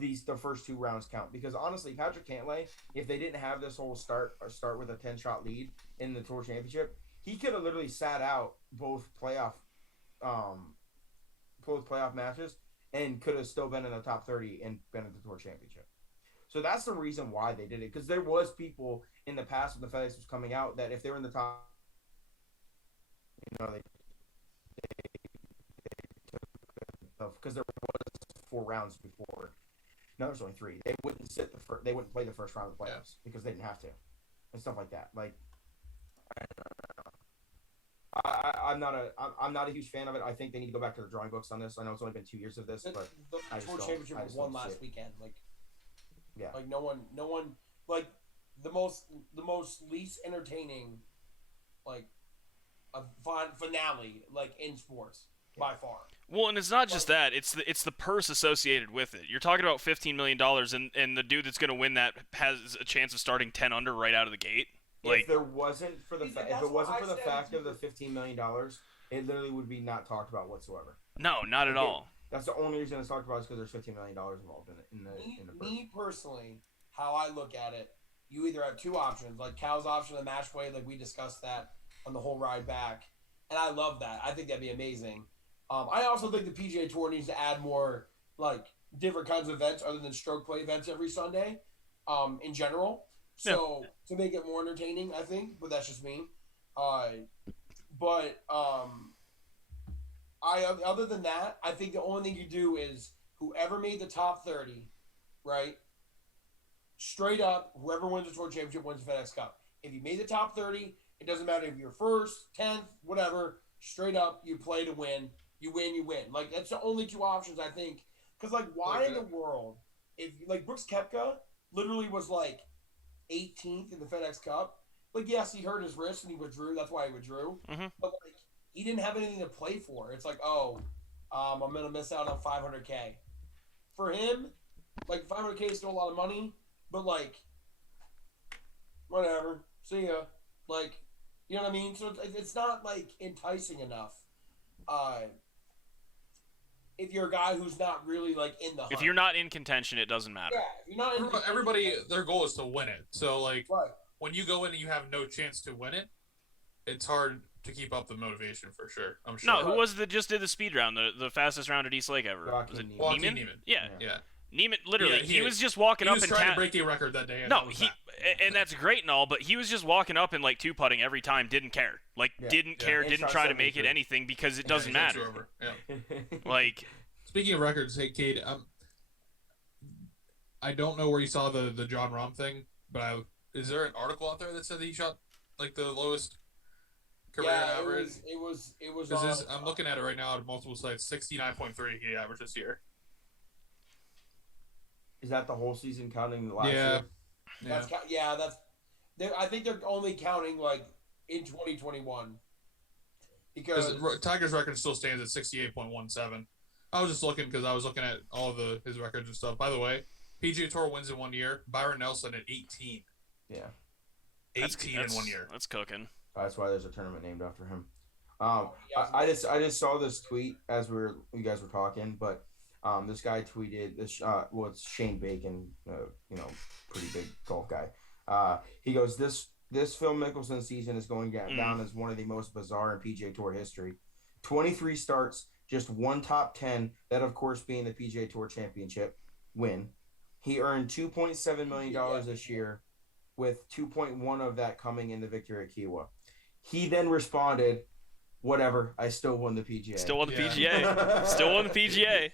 The first 2 rounds count. Because honestly, Patrick Cantlay, if they didn't have this whole start with a 10-shot lead in the Tour Championship, he could have literally sat out both playoff matches and could have still been in the top 30 and been in the Tour Championship. So that's the reason why they did it. Because there was people in the past when the FedEx was coming out that if they were in the top, they took because there was 4 rounds before. No, there's only 3. They wouldn't they wouldn't play the first round of the playoffs because they didn't have to, and stuff like that. Like, I'm not a huge fan of it. I think they need to go back to the drawing books on this. I know it's only been 2 years of this, but the Tour Championship was won last weekend. Like. Yeah. Like no one like the most least entertaining like a finale like in sports by far. Well, and it's not just that; it's the purse associated with it. You're talking about $15 million, and the dude that's going to win that has a chance of starting 10 under right out of the gate. Like, if it wasn't for the fact of the $15 million, it literally would be not talked about whatsoever. No, not at all. That's the only reason it's talked about is because there's $15 million involved in the Me personally, how I look at it, you either have 2 options, like Cal's option of the match play, like we discussed that on the whole ride back, and I love that. I think that'd be amazing. I also think the PGA Tour needs to add more like different kinds of events other than stroke play events every Sunday, in general. So to make it more entertaining, I think, but that's just me. Other than that, I think the only thing you do is whoever made the top 30, right, straight up, whoever wins the tour championship wins the FedEx Cup. If you made the top 30, it doesn't matter if you're first, 10th, whatever. Straight up, you play to win. You win, you win. Like, that's the only two options, I think. Because, like, why in the world, if, like, Brooks Koepka literally was, like, 18th in the FedEx Cup. Like, yes, he hurt his wrist and he withdrew. That's why he withdrew. Mm-hmm. But, like, he didn't have anything to play for. It's like, I'm going to miss out on $500K. For him, like, $500K is still a lot of money. But, like, whatever. See ya. Like, you know what I mean? So it's not, like, enticing enough. If you're a guy who's not really, like, in the hunt. If you're not in contention, it doesn't matter. Yeah, if you're not in contention, Everybody, their goal is to win it. So, like, right. when you go in and you have no chance to win it, it's hard to keep up the motivation for sure. I'm sure. No, who was it that just did the speed round, the fastest round at East Lake ever? Was it Joaquin Neiman? Neiman. Yeah. Neiman, literally, Yeah, he was just walking He up was and trying to break the record that day. And No, that was he that. and that's great and all, but he was just walking up and like two putting every time, didn't care, didn't care, And didn't shot try to make it 73. anything because it doesn't he's matter. over. Yeah. Like, Speaking of records, hey Cade, I don't know where you saw the John Rahm thing, but is there an article out there that said that he shot like the lowest career average? It was. I'm looking at it right now on multiple sites. 69.3 he averaged this year. Is that the whole season counting the last year? That's. I think they're only counting like in 2021 because Tiger's record still stands at 68.17. I was just looking because I was looking at all of his records and stuff. By the way, PGA Tour wins in 1 year. Byron Nelson at 18. Yeah. 18 in 1 year. That's cooking. That's why there's a tournament named after him. I just saw this tweet as you guys were talking, but this guy tweeted this. It's Shane Bacon, pretty big golf guy. He goes, this Phil Mickelson season is going down as one of the most bizarre in PGA Tour history. 23 starts, just one top 10. That of course being the PGA Tour Championship win. He earned $2.7 million this year, with 2.1 of that coming in the victory at Kiowa. He then responded, "Whatever, I still won the PGA." Still won the PGA. Still won the PGA.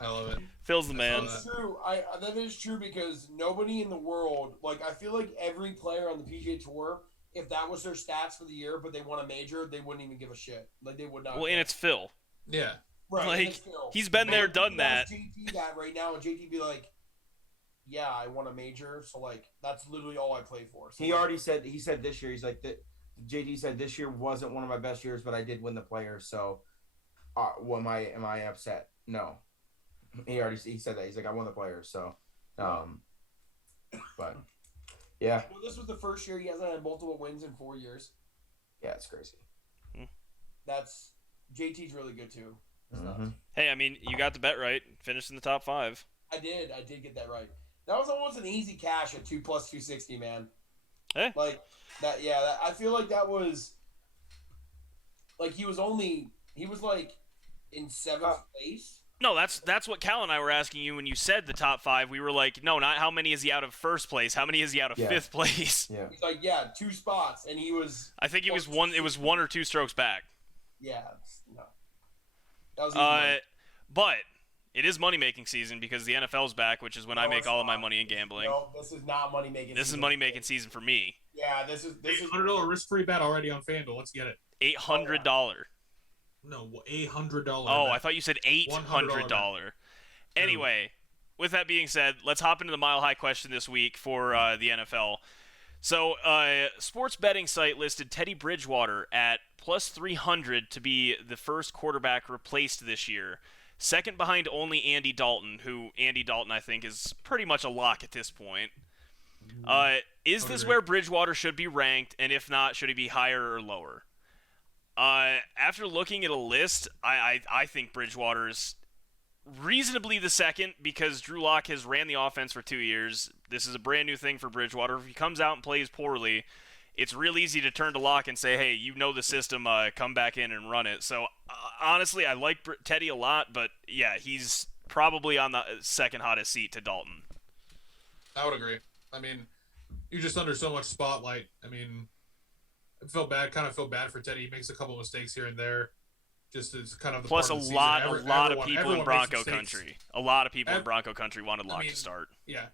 I love it. Phil's the man. That's true. That is true because nobody in the world, like I feel like every player on the PGA Tour, if that was their stats for the year, but they won a major, they wouldn't even give a shit. Like they would not. Well, and it's Phil. Yeah. Right. Like he's been there, done that. JT that right now, and JT be like, "Yeah, I won a major, so like that's literally all I play for." So, He said this year, he's like, JT said this year wasn't one of my best years, but I did win the Players. So, am I upset? No. He said that. He's like, I won the Players. So, but yeah. Well, this was the first year he hasn't had multiple wins in 4 years. Yeah, it's crazy. That's JT's really good too. Mm-hmm. Hey, I mean, you got the bet right. Finished in the top 5. I did get that right. That was almost an easy cash at 2 plus 260, man. Hey. Like that, yeah. I feel like that was like he was like in 7th place. No, that's what Cal and I were asking you when you said the top 5. We were like, no, not how many is he out of first place. How many is he out of 5th place? Yeah. He's like, 2 spots, and he was. I think it was one. It was 1 or 2 strokes back. Yeah. No. That was easy. But it is money making season because the NFL's back, which is when I make all of my money in gambling. No, this is not money making. This is money making season for me. Yeah, this is $800 risk free bet already on FanDuel. Let's get it. $800. No, $800. Oh, I thought you said $800. Anyway, with that being said, let's hop into the Mile High question this week for the NFL. So, sports betting site listed Teddy Bridgewater at plus 300 to be the first quarterback replaced this year. Second behind only Andy Dalton, who Andy Dalton I think is pretty much a lock at this point. Is this where Bridgewater should be ranked, and if not, should he be higher or lower? After looking at a list, I think Bridgewater's reasonably the second because Drew Lock has ran the offense for 2 years. This is a brand new thing for Bridgewater. If he comes out and plays poorly, it's real easy to turn to Lock and say, hey, you know the system, come back in and run it. So, honestly, I like Teddy a lot, but yeah, he's probably on the second hottest seat to Dalton. I would agree. I mean, you're just under so much spotlight. I mean, kind of feel bad for Teddy. He makes a couple of mistakes here and there. Just as kind of the plus part of the a lot of people in everyone Bronco makes mistakes. country. A lot of people in Bronco country wanted Lock to start. Yeah,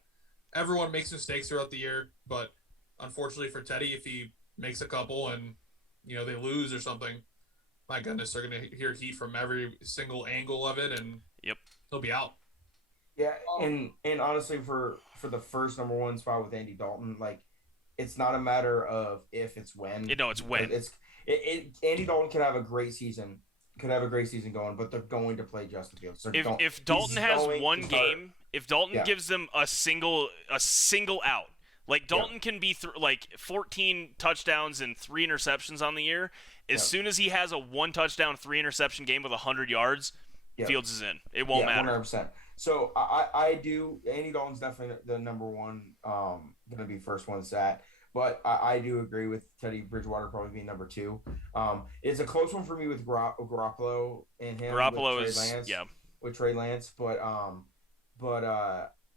everyone makes mistakes throughout the year, but unfortunately for Teddy, if he makes a couple and they lose or something, my goodness, they're gonna hear heat from every single angle of it, and Yep. he'll be out. Yeah, and honestly, for the first number one spot with Andy Dalton, like it's not a matter of if, it's when. It's when. Andy Dalton could have a great season, going, but they're going to play Justin Fields. So If Dalton has one game, if Dalton gives them a single out, like Dalton can be 14 touchdowns and 3 interceptions on the year. As soon as he has a 1 touchdown, 3 interception game with 100 yards, Fields is in. It won't matter. 100%. So I do. Andy Dalton's definitely the number one. Going to be first one sat. But I do agree with Teddy Bridgewater probably being number 2. It's a close one for me with Garoppolo and him. With Trey Lance, but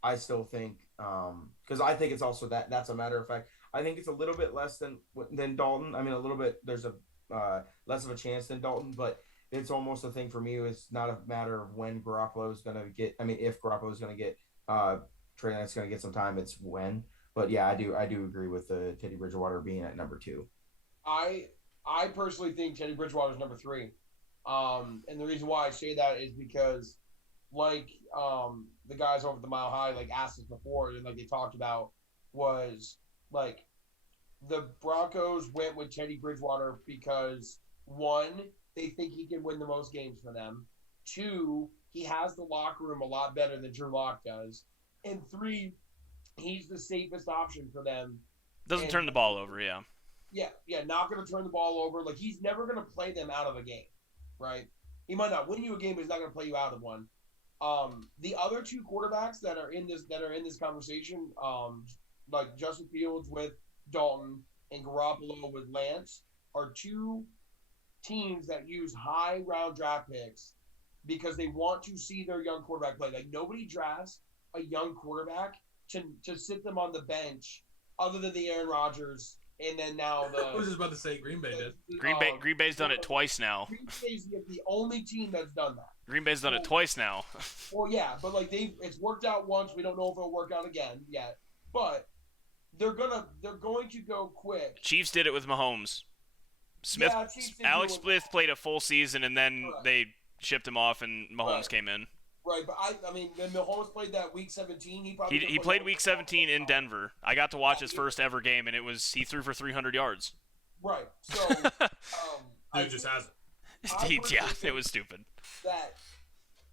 I still think because I think it's also that's a matter of fact. I think it's a little bit less than Dalton. I mean, a little bit. There's a less of a chance than Dalton, but it's almost a thing for me. It's not a matter of when Garoppolo is going to get. I mean, if Garoppolo is going to get Trey Lance going to get some time, it's when. But yeah, I do agree with Teddy Bridgewater being at number 2. I personally think Teddy Bridgewater is number 3. And the reason why I say that is because, like, the guys over at the Mile High asked us before, and they talked about was the Broncos went with Teddy Bridgewater because 1, they think he can win the most games for them. 2, he has the locker room a lot better than Drew Lock does, and 3, he's the safest option for them. Doesn't turn the ball over, yeah. Yeah, not going to turn the ball over. He's never going to play them out of a game, right? He might not win you a game, but he's not going to play you out of one. The other 2 quarterbacks that are in this conversation, like Justin Fields with Dalton and Garoppolo with Lance, are 2 teams that use high round draft picks because they want to see their young quarterback play. Nobody drafts a young quarterback to sit them on the bench, other than the Aaron Rodgers, and then now I was just about to say Green Bay did. Green Bay's done it twice now. Green Bay's the only team that's done that. Green Bay's done it twice now. Well, yeah, but it's worked out once. We don't know if it'll work out again yet. But they're going to go quick. Chiefs did it with Mahomes. Alex Smith played a full season, and then they shipped him off, and Mahomes came in. Right, but I mean, when Mahomes played that Week 17, he played Week 17 in Denver. I got to watch his first ever game, and he threw for 300 yards. Right, so dude just has it. Yeah, it was stupid. That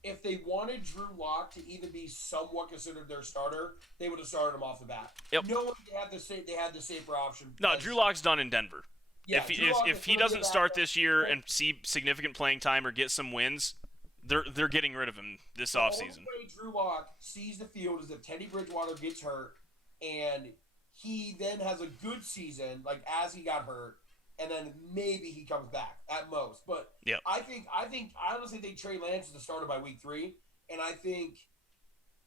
if they wanted Drew Lock to even be somewhat considered their starter, they would have started him off the bat. Yep. No one had the safer option. No, Drew Lock's done in Denver. Yeah, if he doesn't start this year and see significant playing time or get some wins, they're getting rid of him this offseason. The only way Drew Lock sees the field is if Teddy Bridgewater gets hurt and he then has a good season, as he got hurt, and then maybe he comes back at most. But I honestly think Trey Lance is the starter by week 3, and I think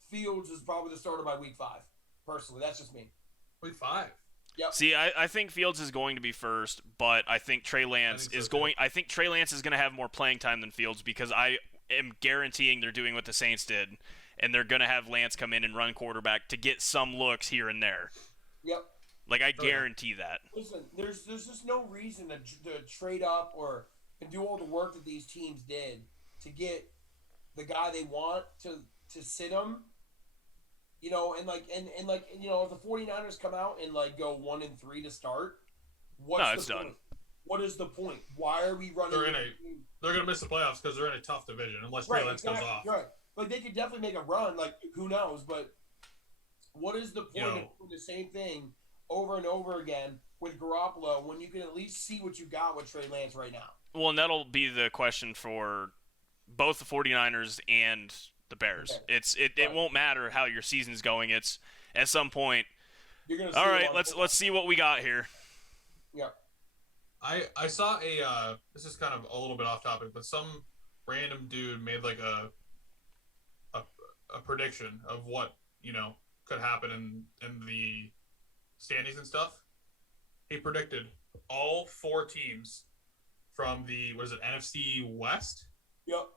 Fields is probably the starter by week 5. Personally, that's just me. Week 5. Yep. See, I think Fields is going to be first, but I think Trey Lance is going to have more playing time than Fields because I am guaranteeing they're doing what the Saints did, and they're going to have Lance come in and run quarterback to get some looks here and there. Yep. I guarantee that. Listen, there's just no reason to trade up or do all the work that these teams did to get the guy they want to sit him. If the 49ers come out and go 1-3 to start, it's done. What is the point? Why are we running? They're gonna miss the playoffs because they're in a tough division unless Trey Lance goes off. Right. They could definitely make a run. Who knows? But what is the point of doing the same thing over and over again with Garoppolo when you can at least see what you got with Trey Lance right now? Well, and that'll be the question for both the 49ers and the Bears. Okay. It won't matter how your season's going. It's at some point. You're gonna all right, let's see what we got here. Yeah. I saw this is kind of a little bit off topic, but some random dude made a prediction of what could happen in the standings and stuff. He predicted all 4 teams from the NFC West. Yep.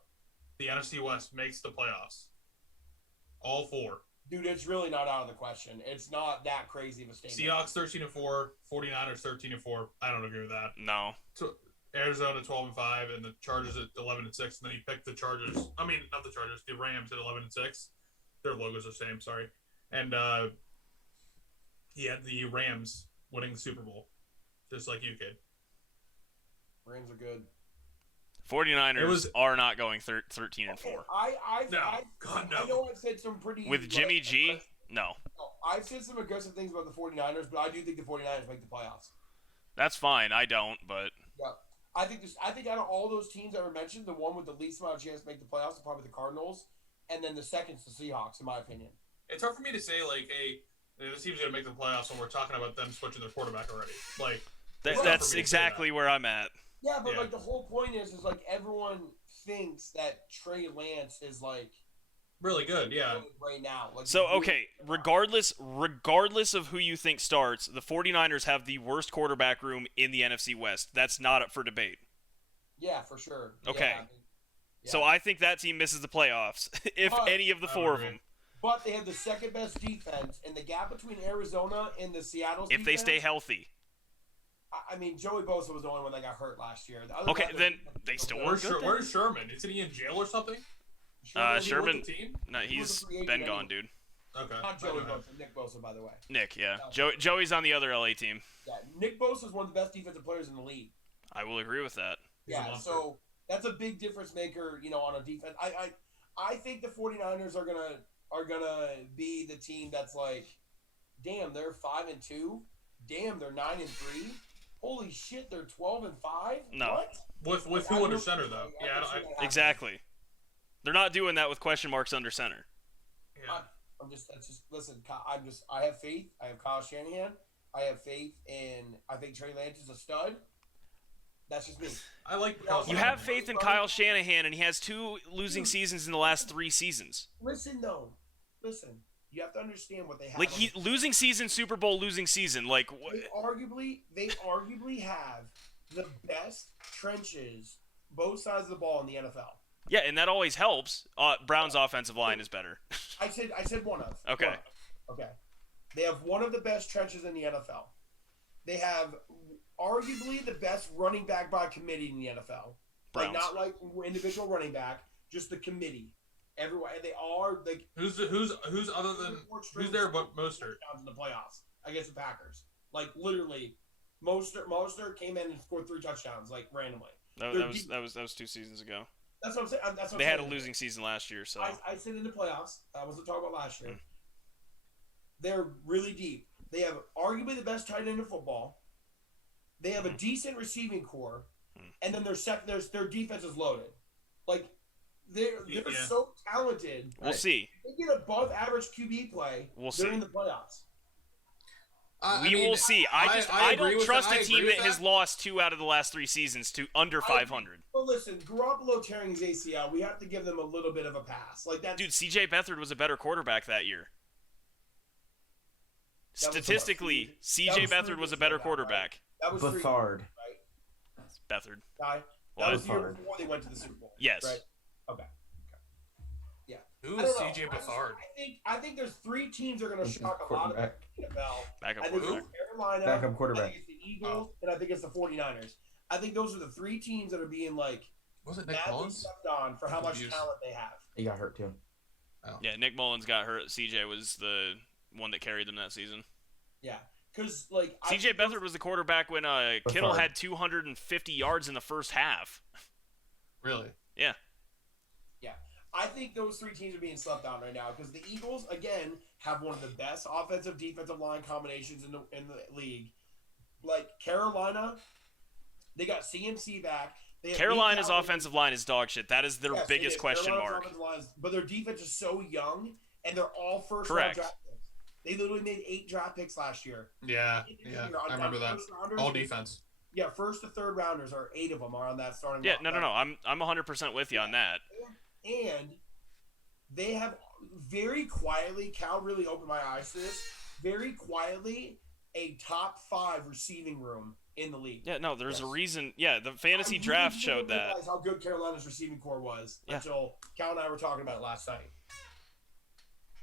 The NFC West makes the playoffs. All 4. Dude, it's really not out of the question. It's not that crazy of a statement. Seahawks 13-4, 49ers 13-4. I don't agree with that. No. So Arizona 12-5, and the Chargers at 11-6. And then he picked the Chargers. I mean, not the Chargers, the Rams at 11-6. Their logos are the same. Sorry. And he had the Rams winning the Super Bowl, just like you, kid. Rams are good. 49ers are not going 13-4. God, no. I know I've said some pretty... With Jimmy G? No. I've said some aggressive things about the 49ers, but I do think the 49ers make the playoffs. That's fine. I don't, but... Yeah. I think out of all those teams that were mentioned, the one with the least amount of chance to make the playoffs is probably the Cardinals, and then the second's the Seahawks, in my opinion. It's hard for me to say, like, hey, this team's going to make the playoffs when we're talking about them switching their quarterback already. Like, that's exactly where I'm at. Yeah, but like the whole point is like everyone thinks that Trey Lance is like really good, yeah. Right now. Like, so okay, regardless of who you think starts, the 49ers have the worst quarterback room in the NFC West. That's not up for debate. Yeah, for sure. Okay. Yeah, So I think that team misses the playoffs, if any of the four of them. But they have the second best defense, and the gap between Arizona and the Seattle if they stay healthy. I mean, Joey Bosa was the only one that got hurt last year. Okay, then they still weren't good. Where's Sherman? Isn't he in jail or something? Sherman. No, he's been gone, dude. Okay. Not Joey Bosa, Nick Bosa, by the way. Nick, yeah. Joey's on the other LA team. Yeah, Nick Bosa is one of the best defensive players in the league. I will agree with that. Yeah, so that's a big difference maker, on a defense. I think the 49ers are gonna be the team that's like, damn, they're 5-2. Damn, they're 9-3. Holy shit, they're 12-5. No. What? With who under center though? Yeah, exactly. They're not doing that with question marks under center. Yeah. Listen. I have faith. I have Kyle Shanahan. I have faith in. I think Trey Lance is a stud. That's just me. I like. You have faith in Kyle Shanahan, and he has 2 losing seasons in the last 3 seasons. Listen. You have to understand what they have. Like losing season, Super Bowl losing season. Like they arguably have the best trenches, both sides of the ball in the NFL. Yeah, and that always helps. Brown's offensive line is better. I said one of. Okay. Okay. They have one of the best trenches in the NFL. They have arguably the best running back by committee in the NFL. Browns. Like not like individual running back, just the committee. Everyone, they are like who's other than who's there but Mostert in the playoffs against the Packers. Like literally, Mostert came in and scored 3 touchdowns like randomly. That was 2 seasons ago. That's what I'm saying. They had a losing season last year, so I said in the playoffs. I wasn't talking about last year. They're really deep. They have arguably the best tight end in football. They have a decent receiving core, and then their defense is loaded. Like. They're so talented. We'll see. They get above average QB play during the playoffs. We will see. I don't trust a team that has lost 2 out of the last 3 seasons to under 500. Well, listen, Garoppolo tearing his ACL, we have to give them a little bit of a pass. Like that. Dude, CJ Beathard was a better quarterback that year. Statistically, CJ Beathard was a better quarterback. That was Beathard. Right? Beathard. That was the year before they went to the Super Bowl. Yes. Right? Okay. Yeah. Who is CJ Beathard? I think there's 3 teams that are going to shock a lot of the NFL. Backup I think quarterback. it's Carolina. Backup quarterback. I think it's the Eagles, and I think it's the 49ers. I think those are the 3 teams that are being like Nick Mullins stepped on for how much talent they have. He got hurt too. Oh. Yeah, Nick Mullins got hurt. CJ was the one that carried them that season. Yeah, because like CJ Beathard was the quarterback when Kittle had 250 yards in the first half. Really? Yeah. Yeah, I think those 3 teams are being slept on right now because the Eagles again have one of the best offensive defensive line combinations in the league. Like Carolina, they got CMC back. Carolina's offensive line is dog shit. That is their biggest question mark. But their defense is so young, and they're all first-round draft picks. They literally made 8 draft picks last year. Yeah, I remember that. All defense. Yeah, first to third rounders are 8 of them are on that starting. Yeah, no. I'm 100% with you on that. And they have very quietly. Cal really opened my eyes to this. Very quietly, a top 5 receiving room in the league. Yeah, no, there's a reason. Yeah, the fantasy draft showed that. How good Carolina's receiving core was until Cal and I were talking about it last night.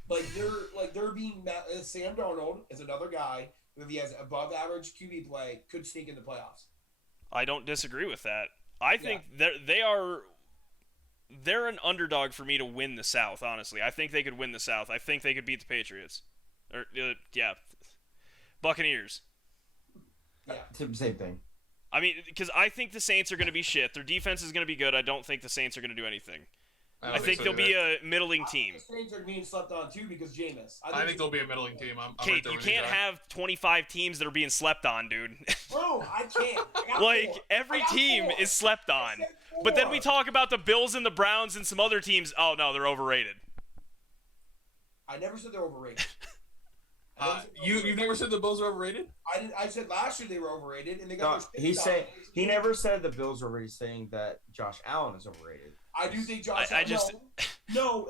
They're being Sam Darnold is another guy who, if he has above average QB play, could sneak in the playoffs. I don't disagree with that. I think they're an underdog for me to win the South, honestly. I think they could win the South. I think they could beat the Patriots. Buccaneers. Yeah. Same thing. I mean, because I think the Saints are going to be shit. Their defense is going to be good. I don't think the Saints are going to do anything. I think they'll be a middling team. The Saints are being slept on too because Jameis. I think they'll be a middling team. I'm Kate, you can't have 25 teams that are being slept on, dude. Bro, I can't. Every team is slept on. But then we talk about the Bills and the Browns and some other teams. Oh, no, they're overrated. I never said they're overrated. You've never said the Bills are overrated? I said last year they were overrated, and they got. He never said the Bills were already saying that Josh Allen is overrated. I do think Josh. No.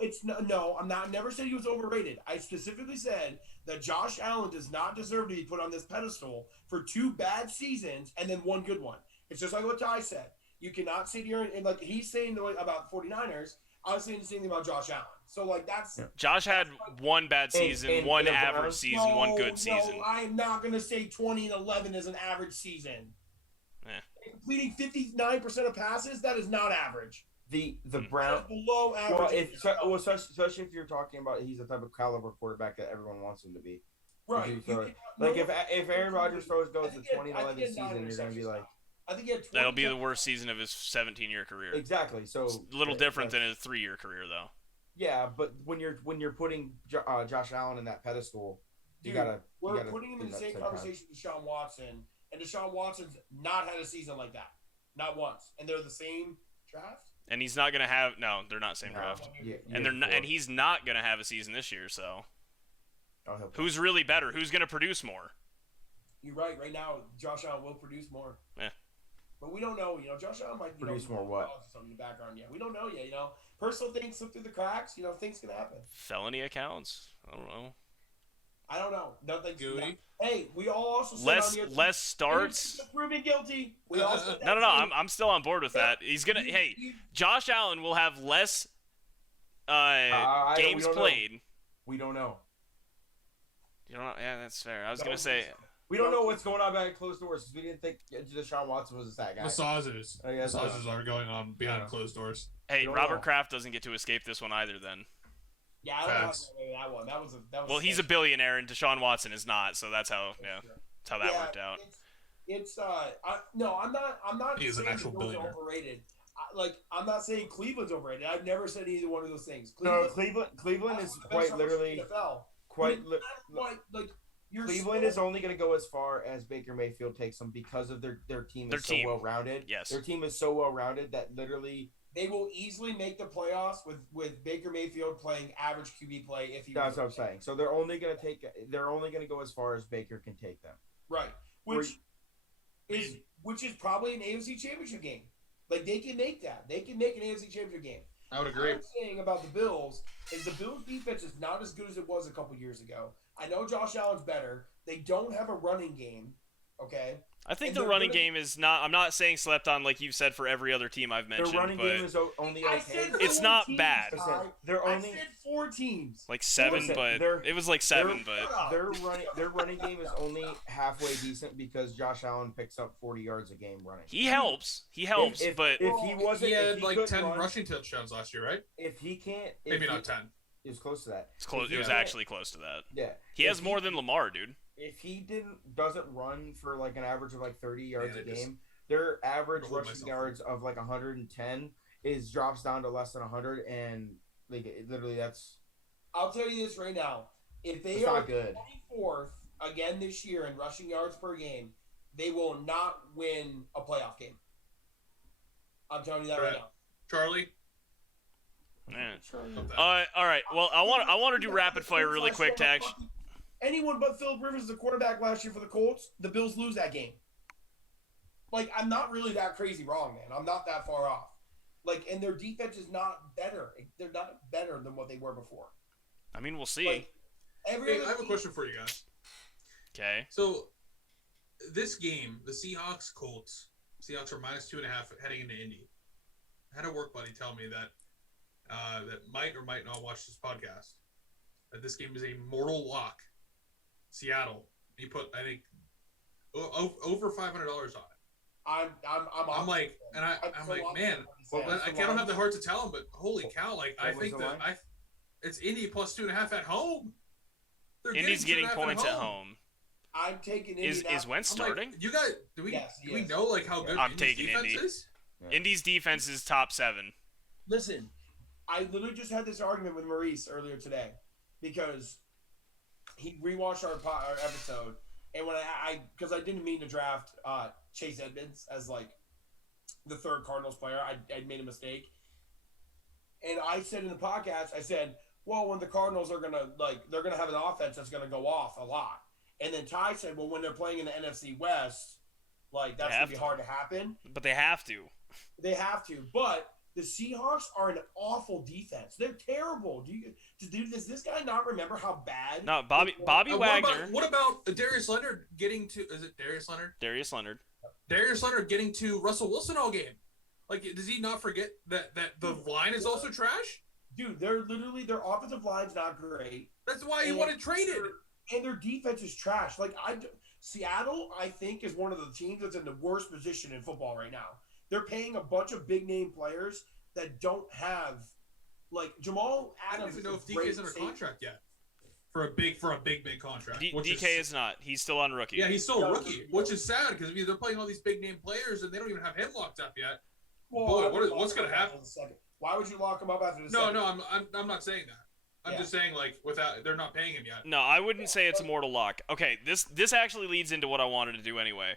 I'm not. Never said he was overrated. I specifically said that Josh Allen does not deserve to be put on this pedestal for 2 bad seasons and then 1 good one. It's just like what Ty said. You cannot sit here and like he's saying about 49ers. I was saying the same thing about Josh Allen. So that's Josh had 1 bad season, 1 average season, 1 good season. No, I'm not gonna say 20 and 11 is an average season. Completing 59% of passes, that is not average. The Browns below average. Especially if you're talking about he's the type of caliber quarterback that everyone wants him to be. Right. If Aaron Rodgers goes to 2011 season, you're gonna be like, I think he had 20. That'll be the worst season of his 17-year career. Exactly. So it's a little different than his 3-year career, though. Yeah, but when you're putting Josh Allen in that pedestal, we're putting him in the same conversation with Deshaun Watson, and Deshaun Watson's not had a season like that, not once, and they're the same draft. And he's not gonna have they're not same draft, and he's not gonna have a season this year. So, who's really better? Who's gonna produce more? You're right. Right now, Josh Allen will produce more. Yeah. But we don't know. Josh Allen might produce more what? Something in the background. Yeah, we don't know yet. Personal things slip through the cracks. Things can happen. Felony accounts. I don't know. I don't know. Nothing's gooey. Hey, we all also said less starts. Proven guilty. We all said no. I'm still on board with that. He's gonna. Josh Allen will have less games played. We don't know. You don't know? Yeah, that's fair. I was gonna say. We don't know what's going on behind closed doors because we didn't think Deshaun Watson was that guy. Massages are going on behind closed doors. Hey, Robert Kraft doesn't get to escape this one either. Then. Yeah, I don't know that one. That was. Well, he's a billionaire, and Deshaun Watson is not, so that's how. Yeah, that's how that worked out. I'm not. He's an actual billionaire. Overrated. I'm not saying Cleveland's overrated. I've never said either one of those things. Cleveland is quite literally Cleveland is only going to go as far as Baker Mayfield takes them because of their team is so well rounded. Yes, their team is so well rounded that literally they will easily make the playoffs with Baker Mayfield playing average QB play if he. That's what I'm saying. So they're only going to go as far as Baker can take them. Right, which is probably an AFC Championship game. They can make that. They can make an AFC Championship game. I would agree. What I'm saying about the Bills is the Bills defense is not as good as it was a couple years ago. I know Josh Allen's better. They don't have a running game, okay? I think the running game is not – I'm not saying slept on like you've said for every other team I've mentioned. Their running game is only okay. It's not bad. I said 4 teams. Like 7, but it was like 7, but their running game is only halfway decent because Josh Allen picks up 40 yards a game running. He helps, but if he wasn't, he had like 10 rushing touchdowns last year, right? If he can't, maybe not 10. It was close to that. It's close. It was actually close to that. Yeah. He has more than Lamar, dude. If he doesn't run for like an average of like 30 yards a game, their average rushing yards of like 110 drops down to less than 100, and literally that's. I'll tell you this right now: if they are 24th again this year in rushing yards per game, they will not win a playoff game. I'm telling you that right now. Charlie. Man. All right. Well, I want to do rapid fire really quick, Tax. Anyone but Philip Rivers is the quarterback last year for the Colts. The Bills lose that game. I'm not really that crazy wrong, man. I'm not that far off. And their defense is not better. They're not better than what they were before. I mean, we'll see. I have a question for you guys. Okay. So, this game, the Seahawks-Colts. Seahawks are -2.5 heading into Indy. I had a work buddy tell me that might or might not watch this podcast. that this game is a mortal lock. Seattle. He put, I think, over $500 on it. I'm like, man, well, I don't have the heart to tell him, but holy cow, like, I think that it's Indy plus 2.5 at home. Indy's getting points at home. I'm taking Indy. Is Wentz starting? Like, you guys, do we know like how good I'm Indy's taking defense Indy. is? Yeah. Indy's defense is top 7. Listen, I literally just had this argument with Maurice earlier today because he rewatched our episode, and when because I didn't mean to draft Chase Edmonds as like the third Cardinals player, I made a mistake, and I said in the podcast, I said, well, when the Cardinals are they're gonna have an offense that's gonna go off a lot, and then Ty said, well, when they're playing in the NFC West, like that's gonna be hard to happen. But they have to. They have to, but the Seahawks are an awful defense. They're terrible. Does this guy not remember how bad? No, Bobby Wagner. What about Darius Leonard getting to? Is it Darius Leonard? Darius Leonard. Darius Leonard getting to Russell Wilson all game. Like, does he not forget that the line is also trash? Dude, their offensive line's not great. That's why he wanted traded. And their defense is trash. Like Seattle, I think, is one of the teams that's in the worst position in football right now. They're paying a bunch of big name players that don't have, like, Jamal Adams. I don't even know if DK is under contract yet for a big contract. DK is not. He's still on rookie. Yeah, he's still a rookie, which is sad because they're playing all these big name players and they don't even have him locked up yet. Well, boy, what's going to happen? Why would you lock him up after the second? No, I'm not saying that. I'm just saying, like, they're not paying him yet. No, I wouldn't say it's a mortal lock. Okay, this actually leads into what I wanted to do anyway.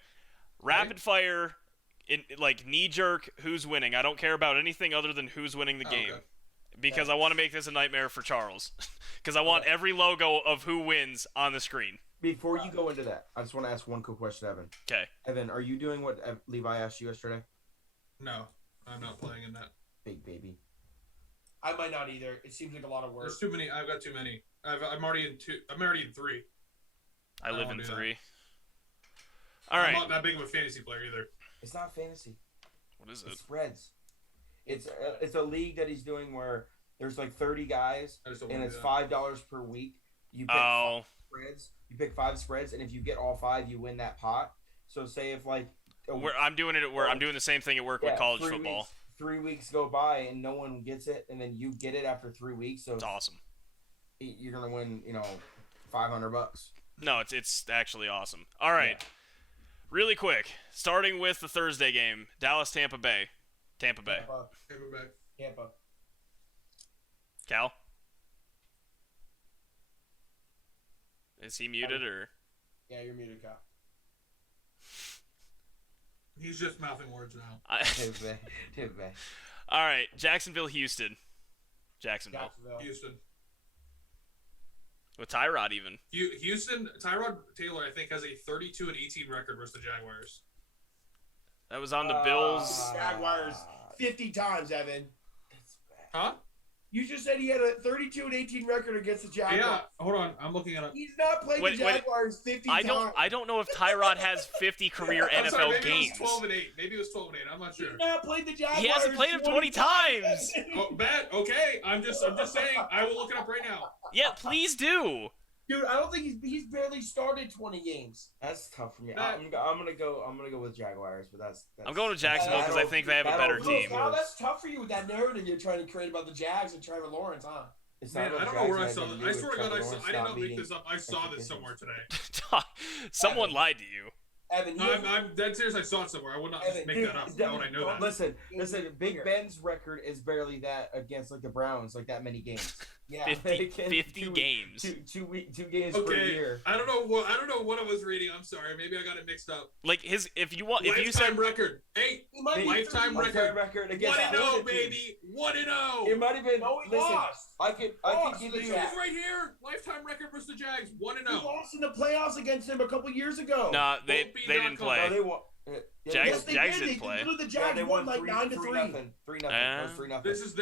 Rapid fire, like knee jerk, who's winning? I don't care about anything other than who's winning the game, because I want to make this a nightmare for Charles, because I want every logo of who wins on the screen. Before you go into that, I just want to ask one quick question, Evan. Okay. Evan, are you doing what Levi asked you yesterday? No, I'm not playing in that. Big baby. I might not either. It seems like a lot of work. There's too many. I've got too many. I'm already in 2. I'm already in 3. I live in 3. All right. I'm not that big of a fantasy player either. It's not fantasy. What is it? It's spreads. It's a league that he's doing where there's like 30 guys and it's $5 per week. You pick 5 spreads. You pick 5 spreads, and if you get all 5, you win that pot. So say if like I'm doing it at work. I'm doing the same thing at work with college football. 3 weeks go by and no one gets it, and then you get it after 3 weeks. So it's awesome. You're gonna win, $500. No, it's actually awesome. All right, really quick, starting with the Thursday game, Dallas Tampa Bay. Tampa Bay. Tampa. Cal? Is he muted or? Yeah, you're muted, Cal. He's just mouthing words now. Tampa Bay. All right, Jacksonville, Houston. Jacksonville. Houston. With Tyrod even. Houston, Tyrod Taylor, I think, has a 32-18 record versus the Jaguars. That was on the Bills. Jaguars 50 times, Evan. Huh? You just said he had a 32-18 record against the Jaguars. Yeah, hold on. I'm looking at it. He's not played the Jaguars 50 times. I don't know if Tyrod has 50 career NFL games. Maybe it was 12-8. Maybe it was 12-8. I'm not sure. He's not played the Jaguars. He hasn't played him 20 times. Oh, bad. Okay. I'm just saying. I will look it up right now. Yeah, please do. Dude, I don't think he's barely started 20 games. That's tough for me. I'm gonna go with Jaguars, but that's I'm going to Jacksonville because I think they have a better team. Wow, that's tough for you with that narrative you're trying to create about the Jags and Trevor Lawrence, huh? Man, I don't know where I saw this. I swear to God, I did not make this up. I saw this somewhere today. Someone lied to you. Evan, I'm dead serious. I saw it somewhere. I would not just make that up. How would I know that? Listen. Big Ben's record is barely that against like the Browns, like that many games. Yeah, 50 games. Two games per year. I don't know what I was reading. I'm sorry. Maybe I got it mixed up. Like if you said lifetime record. Hey, lifetime record. 1-0, baby. 1-0. It might have been. No, he listen, lost. I could give you. It's right here. Lifetime record versus the Jags. 1-0. He lost in the playoffs against him a couple years ago. No, they didn't play. No, they won. Jags didn't play. The Jags won like 9-3. 3-0. This is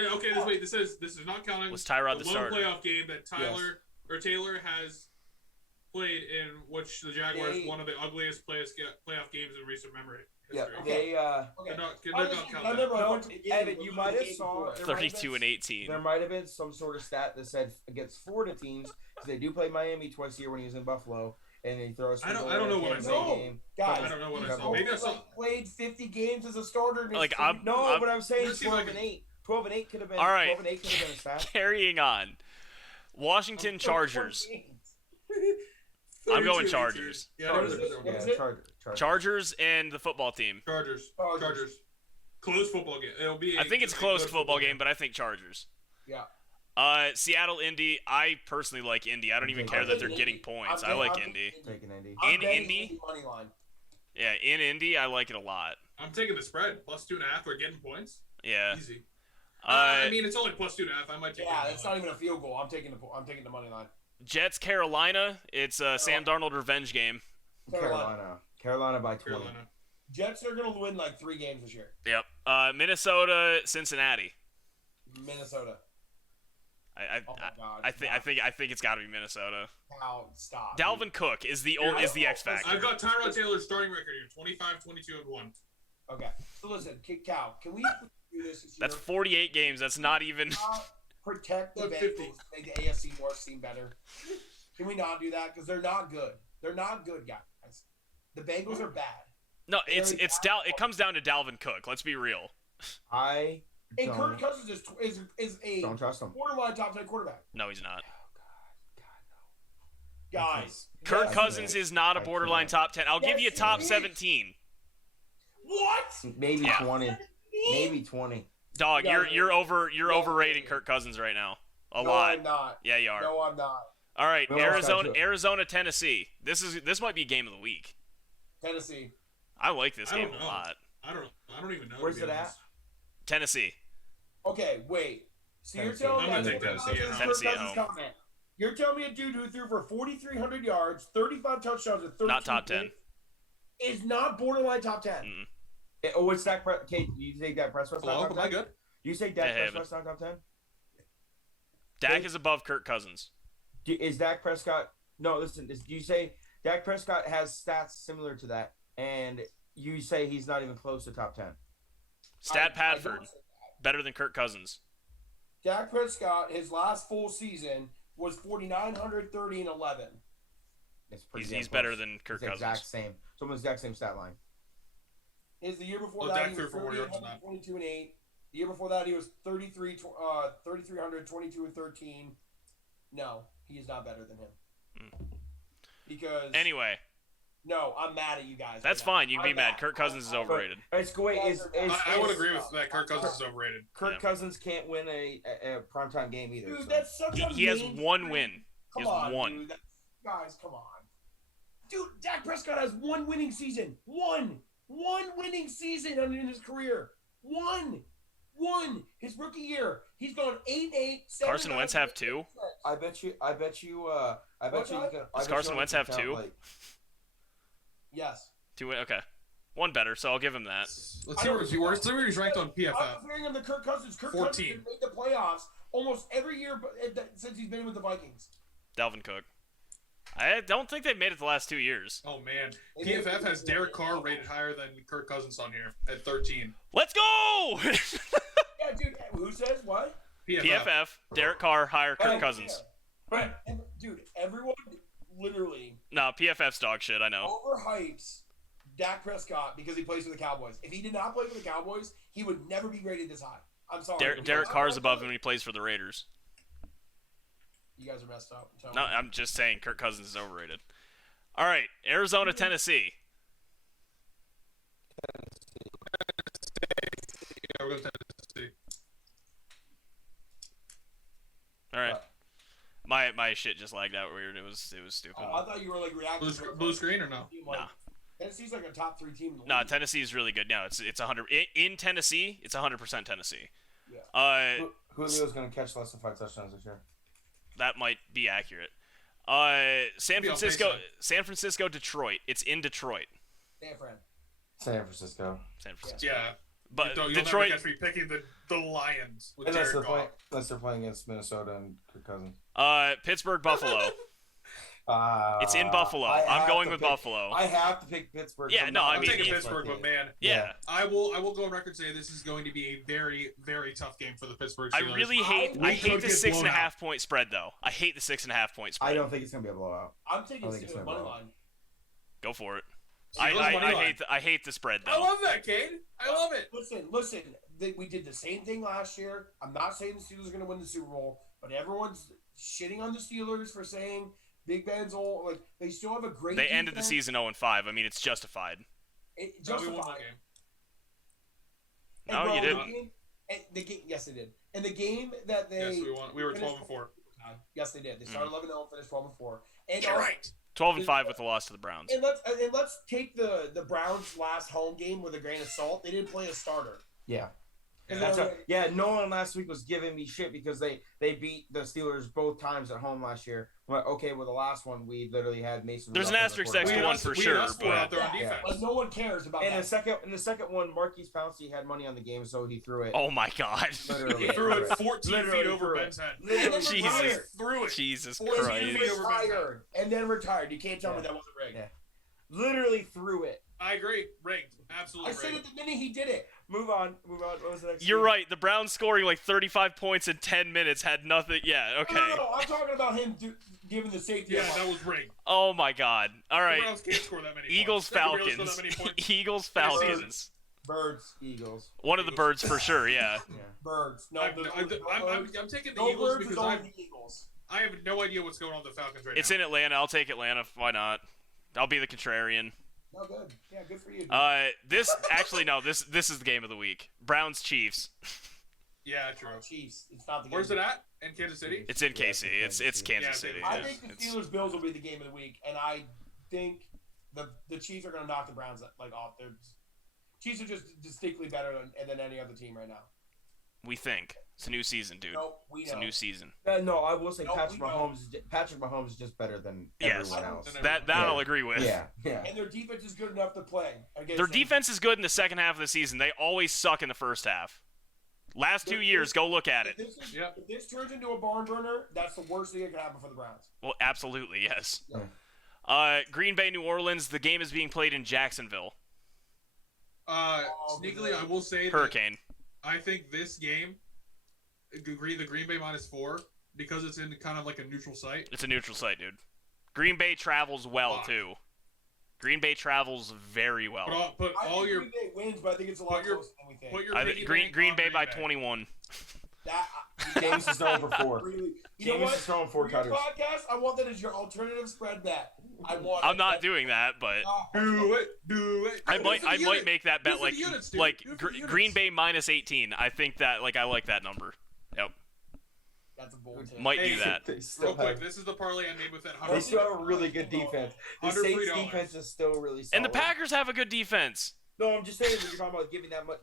this is not counting. Was Tyrod the one starter? Playoff game that Taylor has played in which the Jaguars won of the ugliest playoff games in recent memory. Yeah, History. they. Okay. They're I not just- count I that. remember I No, went to the game Evan, with you the might have game saw before. there might have 32 been- and 18. There might have been some sort of stat that said against Florida teams because they do play Miami twice a year when he was in Buffalo, and he throws. I don't know what I saw. Guys, I don't know what I he's saw. Maybe I saw. played 50 games as a starter. In his Like, career. No, but I'm saying Let's see if 12 I and can- 8. 12 and 8 could have been. All right. 12 and 8 could have been a stat. Carrying on. Washington Chargers. I'm 32 going and Chargers. 18. Yeah, Chargers. they're What Yeah, is it? Chargers. Chargers and the football team. Chargers. Chargers. Chargers. Close football game. It'll be. I think it's a close football game, but I think Chargers. Yeah. Seattle, Indy. I personally like Indy. I don't even care that they're getting points. I like Indy. Taking Indy. I'm In betting Indy? Money line. Yeah, in Indy, I like it a lot. I'm taking the spread plus 2.5. We're getting points. Yeah. Easy. Uh, I mean, it's only plus 2.5. I might take. Yeah, it. that's not even a field goal. I'm taking the money line. Jets, Carolina. It's a Sam Darnold revenge game. Carolina by 20. Carolina. Jets are gonna win like 3 games this year. Yep. Minnesota, Cincinnati. Minnesota. I Oh my God. I think it's got to be Minnesota. Now stop. Dalvin Cook is the X factor. I've got Tyrod Taylor's starting record here: 25, 22, and 1. Okay. So listen, Cal, can we do this year? That's 48 games. That's not even. Protect the Look, Bengals 50. to make the AFC North seem better. Can we not do that? Because they're not good. They're not good, guys. The Bengals are bad. No, it comes down to Dalvin Cook. Let's be real. I And Kirk don't, Cousins is a don't trust him. borderline top 10 quarterback. No, he's not. Guys. Kirk yes. Cousins is not a I borderline can't. top 10. I'll give Yes, you a top he is. 17. What? Maybe Yeah. 20. Maybe 20. Dog, Yeah, you're yeah. overrating Kirk Cousins right now. A No, lot. I'm not. Yeah, you are. No, I'm not. All right, We almost got to it. Arizona, Tennessee. This might be game of the week. Tennessee. I like this I game don't a know. lot. I don't even know. to Where's be it at? honest. Tennessee. Okay, wait. So Tennessee. you're telling I'm me gonna take Tennessee at home. Tennessee at home. comment. You're telling me a dude who threw for 4,300 yards, 35 touchdowns, and 32 Not top 10. is not borderline top 10. Mm-mm. Oh, what's Dak Prescott? Kate, you think Dak Prescott's Hello, not am top I 10? good? You say Dak Yeah, Prescott's not top 10? Dak is above Kirk Cousins. Is Dak Prescott? No, listen. Do you say Dak Prescott has stats similar to that, and you say he's not even close to top 10? Stat I don't Padford, say that. better than Kirk Cousins. Dak Prescott, his last full season was 4,930 and 11. It's pretty He's damn better close. than Kirk It's the exact Cousins. same. It's almost the exact same stat line. The year before Well, that, Dak he threw was for more yards than that. 22 and 8. The year before that, he was 3,300, 22 and 13. No, he is not better than him. Because Anyway, no, I'm mad at you guys. that's right now. fine. You can be I'm mad. Kirk Cousins is overrated. It's wait. I would agree with that. Kirk Cousins is overrated. Kirk Yeah. Cousins can't win a primetime game either. Dude, so. that's such a He has mean one streak. win. He Come has on, one. dude. Guys, come on. Dude, Dak Prescott has one winning season. One winning season in his career. One. His rookie year. He's gone 8-8. Carson Wentz have 2? I bet you. Does Carson Wentz have 2? Yes. 2 win. Okay, one better. So I'll give him that. Let's see where he's ranked on I'm PFF. comparing him to Kirk Cousins. Kirk 14. Cousins has made the playoffs almost every year since he's been with the Vikings. Dalvin Cook. I don't think they've made it the last 2 years. Oh man, PFF has Derek Carr rated higher than Kirk Cousins on here at 13. Let's go! Yeah, dude. Who says what? PFF, Derek Carr, higher Kirk Hey, Cousins. Right. Dude, everyone literally No, PFF's dog shit, I know. overhypes Dak Prescott because he plays for the Cowboys. If he did not play for the Cowboys, he would never be rated this high. I'm sorry. Derek Carr's above him when he plays for the Raiders. You guys are messed up. I'm telling No, you. I'm just saying Kirk Cousins is overrated. All right, Arizona, Tennessee. Yeah, we're going to Tennessee. All right. My shit just lagged out weird. It was stupid. I thought you were like reacting. Blue screen or no? Nah. Tennessee's like a top 3 team in the No, league. Tennessee is really good. No, it's 100 in Tennessee. It's 100% Tennessee. Yeah. Julio's gonna catch less than 5 touchdowns this year. That might be accurate. San Be on Francisco, baseline. Detroit. It's in Detroit. San Fran. San Francisco. San Francisco. Yeah. But You'll Detroit. never catch me picking the Lions with Unless they're Derek Carr. playing against Minnesota and Kirk Cousins. Pittsburgh, Buffalo. It's in Buffalo. I'm going with Buffalo. I have to pick Pittsburgh. Yeah, no, I I'm mean, taking Pittsburgh, but man, yeah. I will go on record and say this is going to be a very, very tough game for the Pittsburgh Steelers. I really hate We the could get 6.5 point spread though. I hate the 6.5 point spread. I don't think it's gonna be a blowout. I'm taking I think it's Steelers gonna money blow. line. Go for it. Steelers money line. I hate the spread though. I love that, Cade. I love it. Listen. We did the same thing last year. I'm not saying the Steelers are going to win the Super Bowl, but everyone's shitting on the Steelers for saying Big Ben's old. Like, they still have a great They defense. ended the season 0-5. I mean, it's justified. It No, we justified. won that game. And No, bro, you the didn't. game- and the game, yes, they did. And the game that they Yes, we won. We were finished- 12-4. Yes, they did. They started 11-0 and finished 12-4. And You're right. 12-5 with the loss to the Browns. And let's take the Browns' last home game with a grain of salt. They didn't play a starter. Yeah. And That's they're right. Yeah, Nolan last week was giving me shit because they beat the Steelers both times at home last year. Well, okay, well the last one we literally had Mason. There's an Rudolph as asterisk the next to quarterback. one for We sure, had us four out but there on Yeah. defense. But no one cares about And that. in the second one, Marquise Pouncey had money on the game, so he threw it. oh my god. Literally He threw it threw 14 Literally feet over threw it. Ben's head. Literally Jesus. threw it. Threw it. Jesus 14 Christ. feet over retired and then retired. You can't tell me Yeah. that wasn't rigged. Yeah. Literally threw it. I agree. Rigged. Absolutely I said rigged. it the minute he did it. Move on. What was the next? You're game? right. The Browns scoring like 35 points in 10 minutes had nothing. Yeah, okay. No, I'm talking about him giving the safety. Yeah, advice. that was rigged. Oh my god. All The right. Browns can't score that many Eagles points. They can barely score Falcons. that many points. Eagles Falcons. Birds. Eagles. One of the birds for sure, yeah. Yeah. Birds. No, I'm taking the Eagles birds is because only the Eagles. I have no idea what's going on with the Falcons right It's now. in Atlanta. I'll take Atlanta. Why not? I'll be the contrarian. No, good. Yeah, good for you. This actually no. This is the game of the week. Browns Chiefs. Yeah, true. Chiefs. It's not the game. Where's it at? In Kansas City? It's in Yeah, KC. It's Kansas Kansas Yeah, City. I yeah. think the It's- Steelers Bills will be the game of the week, and I think the Chiefs are going to knock the Browns like off. Their Chiefs are just distinctly better than any other team right now. we think it's a new season, dude. No, we It's know. a new season. No, I will say No, Patrick we know. Mahomes is just better than Yes. everyone else. That Yeah. I'll agree with. Yeah. Yeah. And their defense is good enough to play against Their them. defense is good in the second half of the season. They always suck in the first half. Last 2 years, go look at If it. if this turns into a barn burner, that's the worst thing that could happen for the Browns. Well, absolutely, yes. Yeah. Green Bay, New Orleans. The game is being played in Jacksonville. Sneakily, I will say that Hurricane. I think this game, the Green Bay -4, because it's in kind of like a neutral site. It's a neutral site, dude. Green Bay travels well Fuck. too. Green Bay travels very well. Put I all think your Green Bay wins, but I think it's a lot put your- closer than we think. put your I piggy think bank Green on Bay by Bay. 21. James James is throwing for 4. Really, you know James what? is throwing For 4 your cutters. podcast, I want that as your alternative spread bet. I want. I'm not doing that, but do it. I might make that bet These are like the units, dude. like These are the Gr- units. Green Bay -18. I think that I like that number. Yep, That's a bold take. might Hey, do that. They Real still quick, have, this is the parlay I made with that they 100. still have a really good defense. The Under Saints $3. defense is still really solid. And the Packers have a good defense No, I'm just saying when you're talking about giving that much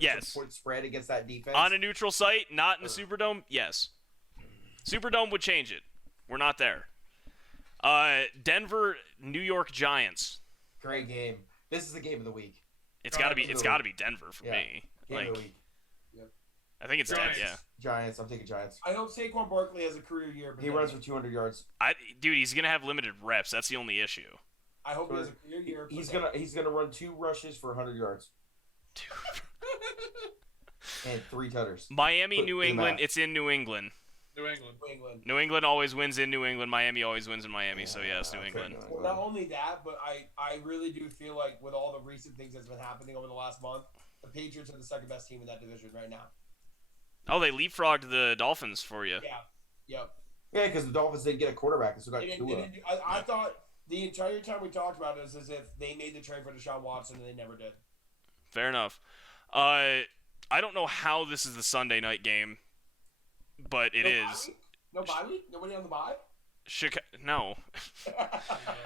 Yes. point spread against that defense. on a neutral site, not in the Superdome. Yes, Superdome would change it. We're not there. Denver, New York Giants. Great game. This is the game of the week. It's got to be Denver for Yeah. me. Game Like of the week. I think it's Giants. Yeah. Giants. I'm taking Giants. I hope Saquon Barkley has a career year. But He runs for 200 yards. Dude, he's gonna have limited reps. That's the only issue. I hope he has a career year. He's gonna run 2 rushes for 100 yards and 3 tutters. Miami, Put New in England. that. It's in New England. New England. New England. New England always wins in New England. Miami always wins in Miami. So yes, New I'll take England. Well, not only that, but I really do feel like with all the recent things that's been happening over the last month, the Patriots are the second best team in that division right now. Oh, they leapfrogged the Dolphins for you. Yeah. Yep. Yeah, because the Dolphins didn't get a quarterback. They still got They Tua. didn't, I thought the entire time we talked about it was as if they made the trade for Deshaun Watson and they never did. Fair enough. I don't know how this is the Sunday night game, but it No is. bye week? No bye week? Nobody on the bye? No.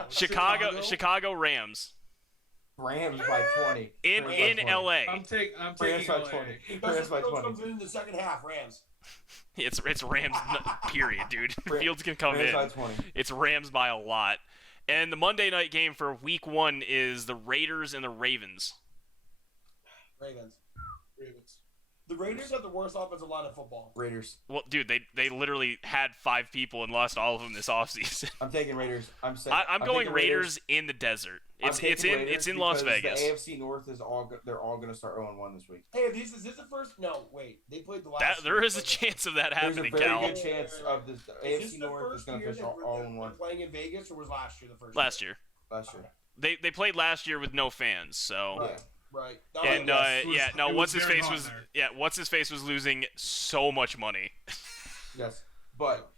Chicago Rams Rams by 20. in Rams by 20. LA. I'm taking Rams LA. by 20. The Rams best by Fields 20. comes in the second half. Rams. It's Rams. Period, dude. Fields can come Rams in. by 20. It's Rams by a lot. And the Monday night game for Week 1 is the Raiders and the Ravens. Ravens. The Raiders have the worst offensive line in football. Raiders. Well, dude, they literally had 5 people and lost all of them this offseason. I'm taking Raiders. I'm going taking Raiders in the desert. It's in Las Vegas. The AFC North is they're all going to start 0-1 this week. Hey, is this the first? No, wait. They played the last. There is a chance of that happening, There's a very Cal. good chance of the AFC North is going to finish all in one. Playing in Vegas, or was last year the first? Last year. Last year. They played last year with no fans, so. Right. Right. And what's his face was losing so much money. Yes, but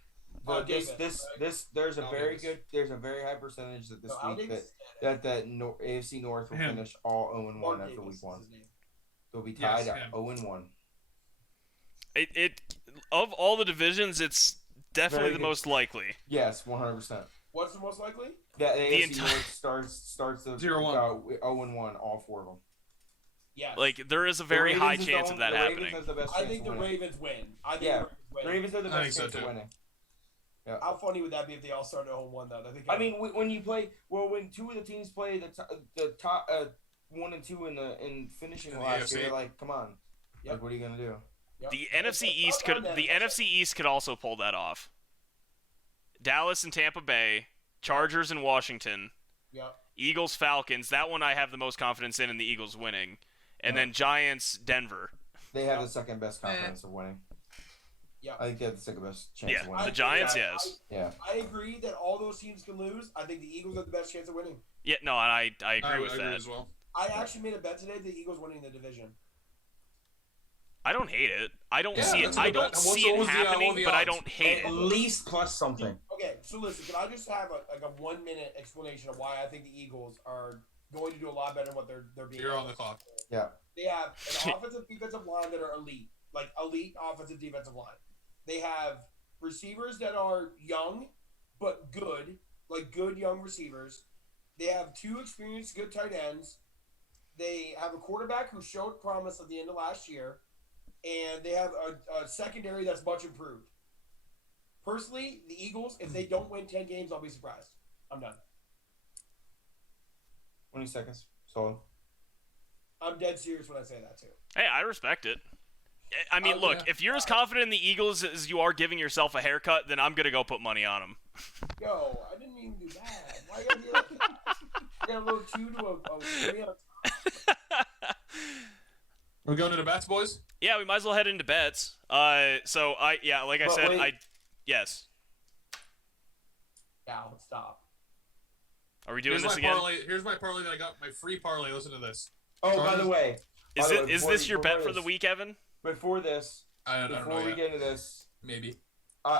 there's a Al very Davis. there's a very high percentage that this Al week Davis that AFC North will Him. finish all 0-1 Mark after Davis week is 1. his name. They'll be Yes, tied up him. 0-1. It of all the divisions, it's definitely Very the good. most likely. Yes, 100%. What's the most likely? That AFC entire- North starts the 0-1. 0-1, all 4 of them. Yes. Like there is a The very Ravens high is chance the of that the happening. Ravens has the best I chance think of the winning. Ravens win. I think Yeah. the Ravens win. The Ravens have the I think best so, chance of too. winning. How funny would that be if they all started 0-1 though? I mean, when you play, when 2 of the teams play the top 1 and 2 in finishing In the last year, AFC. like, come on, Yep. like, what are you gonna do? Yep. The NFC East Well done, then. NFC East could also pull that off. Dallas and Tampa Bay, Chargers and Washington, Yep. Eagles Falcons. That one I have the most confidence in the Eagles winning, and Yeah. then Giants Denver. They have the second best confidence of winning. Yeah. I think they have the second best chance Yeah, of the winning. Giants, yes. Yeah. I agree that all those teams can lose. I think the Eagles have the best chance of winning. Yeah, no, I agree I with agree that. as well. I actually made a bet today the Eagles winning the division. I don't hate it. I don't Yeah, see it. that's a I good don't bet. see What it was the, happening, what were the but I odds? don't hate At it. least plus something. Okay, so listen, can I just have a 1-minute explanation of why I think the Eagles are going to do a lot better than what they're being? You're on the clock. Yeah. They have an offensive defensive line that are elite, like elite offensive defensive line. They have receivers that are young but good, like good young receivers. They have 2 experienced good tight ends. They have a quarterback who showed promise at the end of last year, and they have a secondary that's much improved. Personally, the Eagles, if they don't win 10 games, I'll be surprised. I'm done. 20 seconds. Solid. I'm dead serious when I say that too. Hey, I respect it. I mean, look, yeah. if you're as confident in the Eagles as you are giving yourself a haircut, then I'm gonna go put money on them. Yo, I didn't even do that. Why you gotta be like I got a little 2 to a 3 on We're going to the bets, boys? Yeah, we might as well head into bets. Like I But said, wait. yes. Now, stop. Are we doing Here's this my again? parlay. Here's my parlay that I got. My free parlay. Listen to this. Oh, by the way. Is by the it way, is before this we- your bet before for the this- week, Evan? Before this, I don't know before we yet. get into this, Maybe. we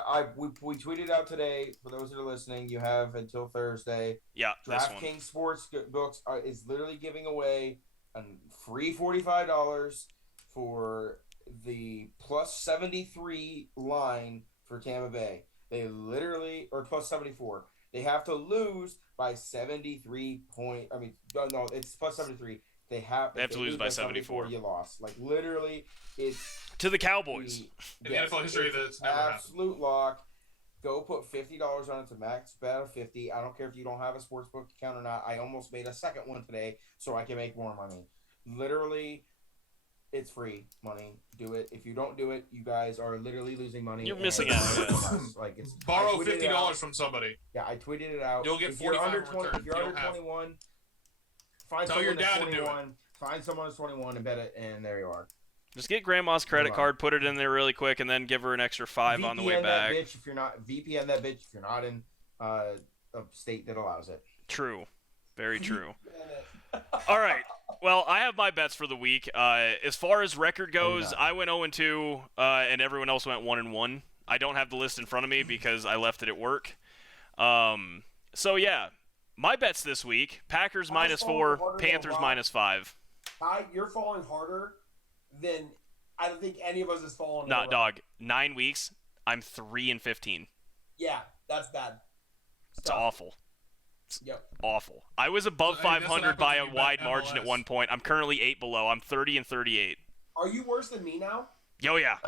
tweeted out today, for those that are listening, you have until Thursday. Yeah, this one. DraftKings Sports Books is literally giving away a free $45 for the plus 73 line for Tampa Bay. They literally, or plus 74. They have to lose by 73 no, it's plus 73. They have They have to lose by 74. You lost. Like, literally, it's To the Cowboys. In the NFL history, it's that's never happened. absolute lock. Go put $50 on it to max bet of 50. I don't care if you don't have a sportsbook account or not. I almost made a second one today so I can make more money. Literally, it's free money. Do it. If you don't do it, you guys are literally losing money. You're and missing it's out. us. Like, it's I Borrow tweeted it $50 out. from somebody. Yeah, I tweeted it out. You'll get if you're 45 under in 20, return. if you're You under don't have- 21, find Tell someone your that's dad to do it. 21. Find someone that's 21 and bet it, and there you are. Just get grandma's credit Hold on. card, put it in there really quick, and then give her an extra $5 on the way VPN back. That bitch if you're not VPN that bitch if you're not in a state that allows it. True. Very true. And All right. Well, I have my bets for the week. As far as record goes, no. I went 0-2, and everyone else went 1-1. I don't have the list in front of me because I left it at work. So yeah, my bets this week: Packers Mine's -4, falling harder than Panthers rock. -5. you're falling harder than I don't think any of us is falling. Nah, in a row. dog. 9 weeks. I'm 3-15. Yeah, that's bad. It's awful. Yep. Awful. I was above So, I mean, that's what 500 by a happens when you wide bet margin at MLS. one point. I'm currently 8 below. I'm 30-38. Are you worse than me now? Yo, yeah.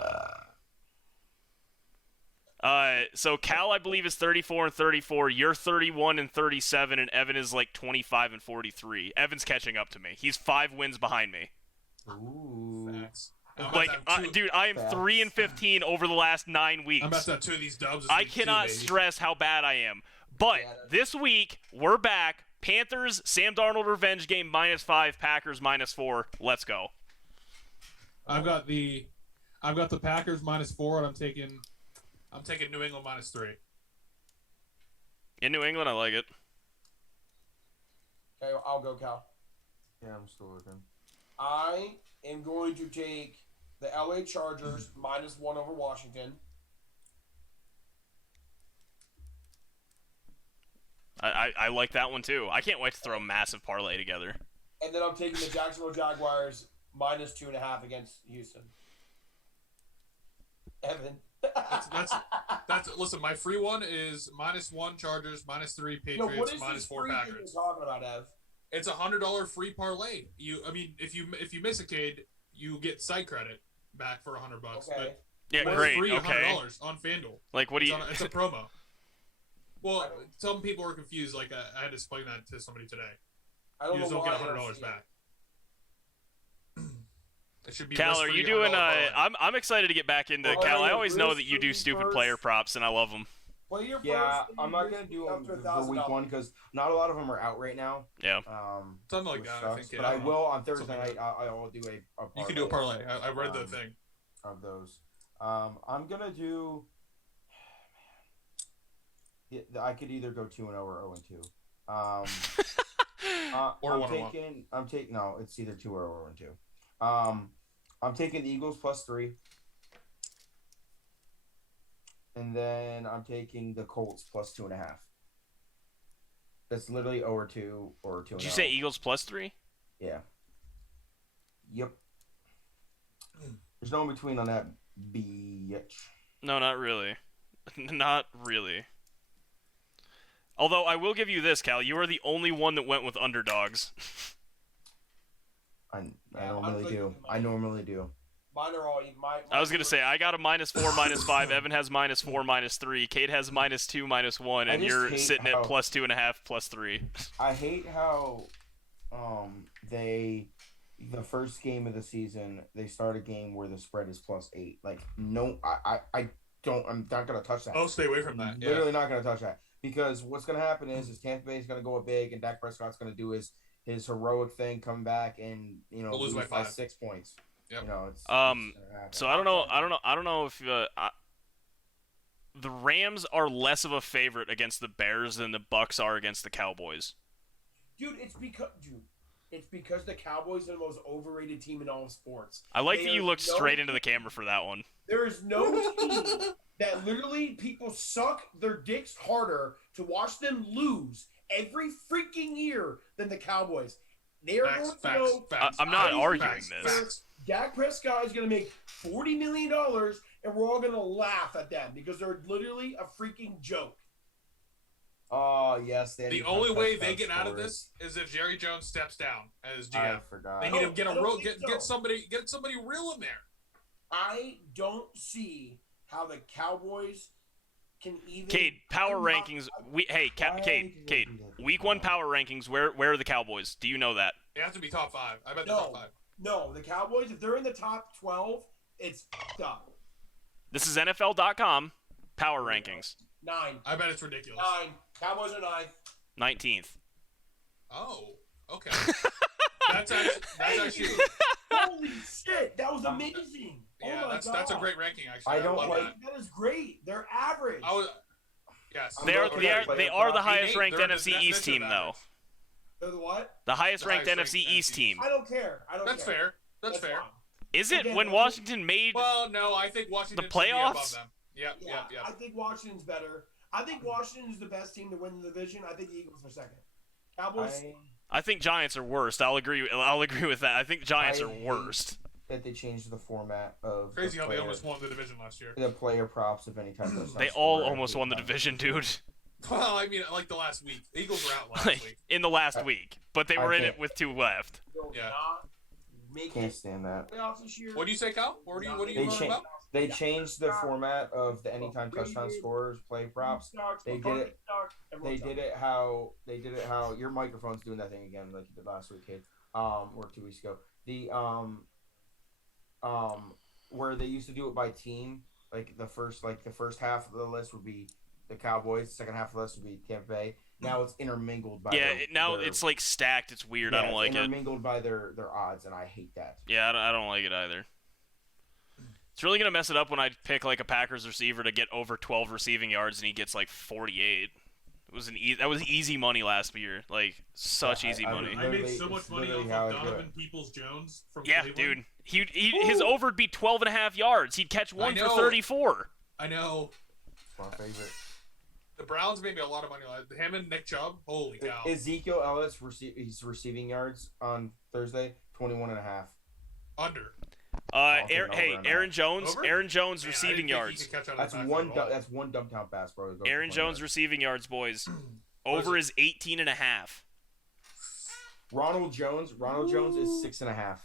So Cal, I believe, is 34-34. You're 31-37, and Evan is like 25-43. Evan's catching up to me. He's 5 wins behind me. Ooh. Facts. Like, dude, I am 3-15 over the last 9 weeks. I'm about to have 2 of these dubs. I cannot stress how bad I am. But this week, we're back. Panthers, Sam Darnold revenge game -5, Packers -4. Let's go. I've got the Packers -4, and I'm taking New England -3. In New England, I like it. Okay, I'll go, Cal. Yeah, I'm still looking. I am going to take the LA Chargers -1 over Washington. I like that one too. I can't wait to throw a massive parlay together. And then I'm taking the Jacksonville Jaguars -2.5 against Houston. Evan. That's listen. My free one is -1 Chargers, -3 Patriots, No, what is this -4 free thing Packers. you're talking about, Ev? It's a $100 free parlay. If you miss a Cade, you get site credit back for $100. Okay. But Yeah, it's great. free Okay. $100 on FanDuel. Like, what do you? It's a promo. Well, some people were confused. Like I had to explain that to somebody today. I don't You just know don't why get I don't $100 see it. back. It should be. Cal, are risk-free you doing? $100 parlay. I'm excited to get back into Oh, Cal. I yeah, always know Bruce, that you do Bruce, stupid Bruce. player props, and I love them. Play your Yeah, first I'm not three gonna do years them up to for week $1,000. one because not a lot of them are out right now. Yeah. Something like which that. I sucks, think. but I Yeah. will on Thursday Something night. like I'll do a You can do a parlay. I read the thing. of those. I'm gonna do. Yeah, I could either go 2-0 or 0-2. Or 1-1. I'm taking no. It's either 2 or 0-2. I'm taking the Eagles +3, and then I'm taking the Colts +2.5. That's literally 0-2 or 2. Did you say Eagles +3? Yeah. Yep. There's no in between on that bitch. No, not really. Not really. Although I will give you this, Cal. You are the only one that went with underdogs. I Yeah, normally do. I normally do. Mine are all. I was gonna say I got a -4, -5. Evan has -4, -3. Kate has -2, -1, and I just you're hate sitting at how- +2.5, +3. I hate how the first game of the season they start a game where the spread is +8. Like no, I don't. I'm not gonna touch that. Oh, stay away from that. Yeah. Literally not gonna touch that because what's gonna happen is Tampa Bay is gonna go up big and Dak Prescott's gonna do his heroic thing, come back and They'll lose lose by by 5. 6 points. Yep. You know, it's So gonna happen. I don't know if the Rams are less of a favorite against the Bears than the Bucks are against the Cowboys. Dude, it's because the Cowboys are the most overrated team in all of sports. I like that you There's looked no straight into the camera for that one. There is no team that literally people suck their dicks harder to watch them lose every freaking year than the Cowboys. They are going to go. I'm not Facts, arguing facts, this. facts. Dak Prescott is going to make $40 million, and we're all going to laugh at them because they're literally a freaking joke. Oh yes, The only way they get out of this is if Jerry Jones steps down as GM. I forgot. They need to get I don't think so. get somebody real in there. I don't see how the Cowboys can even. Cade, power rankings. Cade, week 1 power rankings. Where are the Cowboys? Do you know that? They have to be top 5. I bet they're top 5. No, the Cowboys, if they're in the top 12, it's up. This is NFL.com power rankings. 9. I bet it's ridiculous. 9. Cowboys are 9. 19th. Oh, okay. that's actually. Holy shit, that was amazing. Yeah, oh my that's a God. great ranking actually. I don't love like- that. That is great. They're average. Yes. They are the Hey, highest ranked they're NFC the East team definitive though. average. They're the what? The highest The ranked highest NFC ranked East NFC. team. I don't care. That's fair. That's fair. fine. Is it Again, when I- Washington made? Well, no, I think Washington The should be above playoffs? them. Yep. I think Washington's better. I think Washington is the best team to win the division. I think the Eagles are second. Cowboys. I think Giants are worst. I'll agree with that. I think Giants I are hate- worst. that they changed the format of Crazy the how they player, almost won the division last year. the player props of any type of. They all almost won the division, dude. Well, I mean, like the last week, the Eagles were out last Like, week. in the last week, but they I were in can't- it with 2 left. Will Yeah. not make Can't it stand that. playoffs this year. What do you say, Cal? What are you They talking changed. about? They changed the format of the anytime touchdown scorers play props. They did it. They did it how your microphone's doing that thing again like you did last week, kid. Or 2 weeks ago. where they used to do it by team. Like the first half of the list would be the Cowboys. The second half of the list would be Tampa Bay. Now it's intermingled by it's like stacked. It's weird. I don't like it. Intermingled by their odds, and I hate that. Yeah, I don't like it either. It's really gonna mess it up when I pick like a Packers receiver to get over 12 receiving yards and he gets like 48. That was easy money last year. Like such easy money. I made so much money off of Donovan Peoples-Jones from Cleveland. Dude. His over'd be 12.5 yards. He'd catch one for 34. I know. It's my favorite. The Browns made me a lot of money. Him and Nick Chubb. Holy cow. Ezekiel Ellis his receiving yards on Thursday 21.5. Under. Aaron Jones. Over? Aaron Jones receiving yards. That's one dumb count pass, bro. Aaron Jones receiving yards, boys. Over is 18.5. Ronald Jones is 6.5.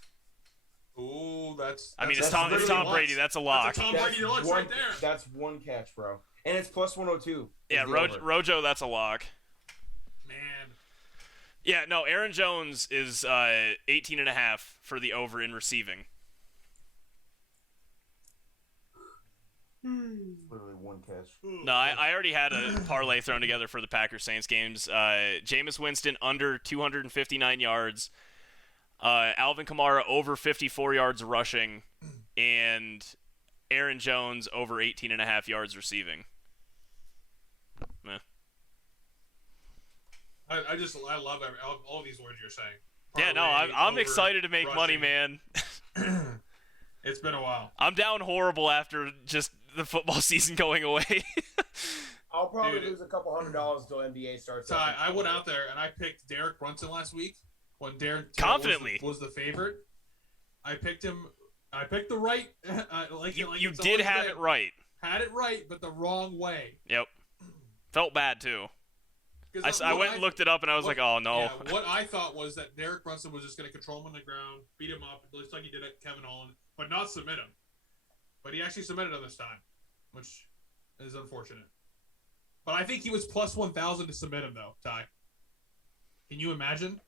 Ooh, that's. I mean, it's Tom Brady. That's a lock. That's a Tom Brady deluxe right there. That's one catch, bro. And it's plus 102. Yeah, Rojo, that's a lock. Man. Yeah, no, Aaron Jones is 18.5 for the over in receiving. Literally one catch. No, I already had a parlay thrown together for the Packers-Saints games. Jameis Winston under 259 yards. Alvin Kamara over 54 yards rushing. And Aaron Jones over 18.5 yards receiving. Meh. I love all these words you're saying. Yeah, no, I'm excited to make money, man. It's been a while. I'm down horrible after just the football season going away. I'll probably lose a couple $100 until NBA starts. Ty, I went out there and I picked Derek Brunson last week when Darren confidently was the favorite. I picked him. I picked the right. You did have it right. Had it right, but the wrong way. Yep. Felt bad too. I went and looked it up and I was like, oh no. Yeah, what I thought was that Derek Brunson was just going to control him on the ground, beat him up, just like he did at Kevin Holland, but not submit him. But he actually submitted him this time, which is unfortunate. But I think he was plus 1,000 to submit him, though, Ty. Can you imagine?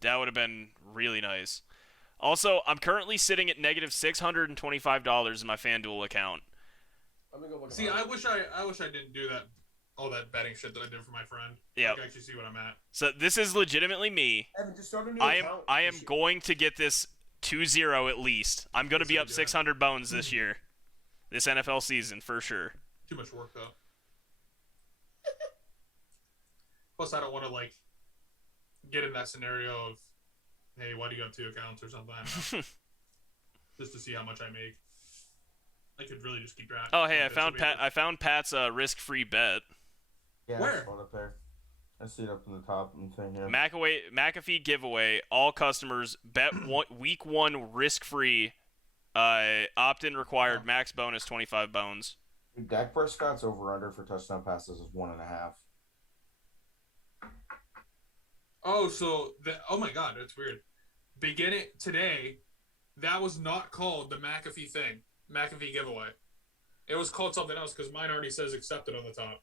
That would have been really nice. Also, I'm currently sitting at negative $625 in my FanDuel account. Let me go look. See, I wish I didn't do that. All that betting shit that I did for my friend. Yeah. I can actually see what I'm at. So this is legitimately me. Evan, just start a new account. I am going to get this 2-0 at least. I'm going to be up 600 bones this year. This NFL season, for sure. Too much work, though. Plus, I don't want to, get in that scenario of, hey, why do you have 2 accounts or something? Just to see how much I make. I could really just keep track. Oh, hey, I found Pat's risk-free bet. Yeah, where? It's up there. I see it up in the top and thing here. McAfee giveaway. All customers bet week 1 risk-free. Opt-in required. Max bonus 25 bones. Dude, Dak Prescott's over/under for touchdown passes is 1.5. Oh, so oh my God, that's weird. Beginning today, that was not called the McAfee thing. McAfee giveaway. It was called something else because mine already says accepted on the top.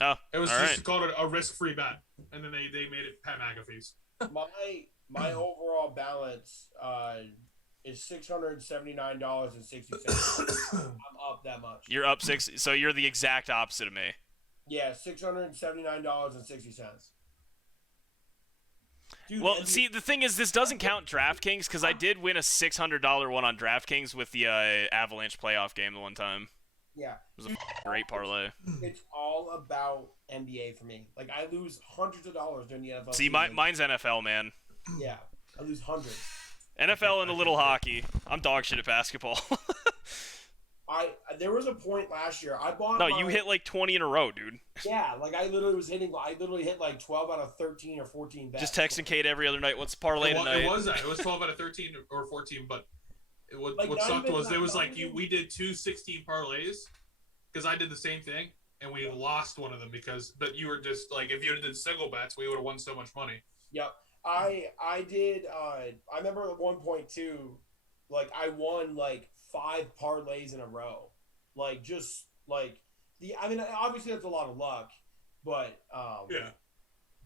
Oh, it was just called a risk-free bet, and then they made it Pat McAfee's. my overall balance is $679.60. I'm up that much. You're up 6, so you're the exact opposite of me. Yeah, $679.60. Dude, well, see, the thing is, this doesn't count DraftKings because I did win a $600 one on DraftKings with the Avalanche playoff game the one time. Yeah. It was a great parlay. It's all about NBA for me. Like, I lose hundreds of dollars during the NFL. See, mine's NFL, man. Yeah, I lose hundreds. NFL and a little hockey. I'm dog shit at basketball. There was a point last year I bought. No, you hit like 20 in a row, dude. Yeah, like I literally hit like 12 out of 13 or 14 bets. Just texting Kate every other night. What's parlay tonight? It was that. It was 12 out of 13 or 14, but what sucked was it was like we did 2 16 parlays because I did the same thing and we lost one of them but you were just like if you did single bets we would have won so much money. Yep. I did I remember at one point too, like I won like 5 parlays in a row. Like just like I mean obviously that's a lot of luck, but yeah.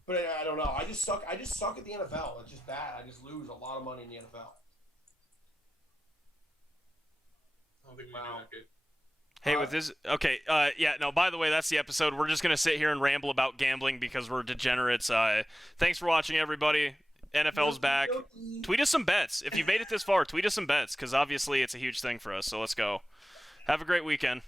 But I don't know. I just suck at the NFL. It's just bad. I just lose a lot of money in the NFL. think we Wow. do that good. Hey, with this, okay, yeah, no, by the way, that's the episode. We're just going to sit here and ramble about gambling because we're degenerates. Thanks for watching, everybody. NFL's back. Tweet us some bets. If you made it this far, tweet us some bets because obviously it's a huge thing for us, so let's go. Have a great weekend.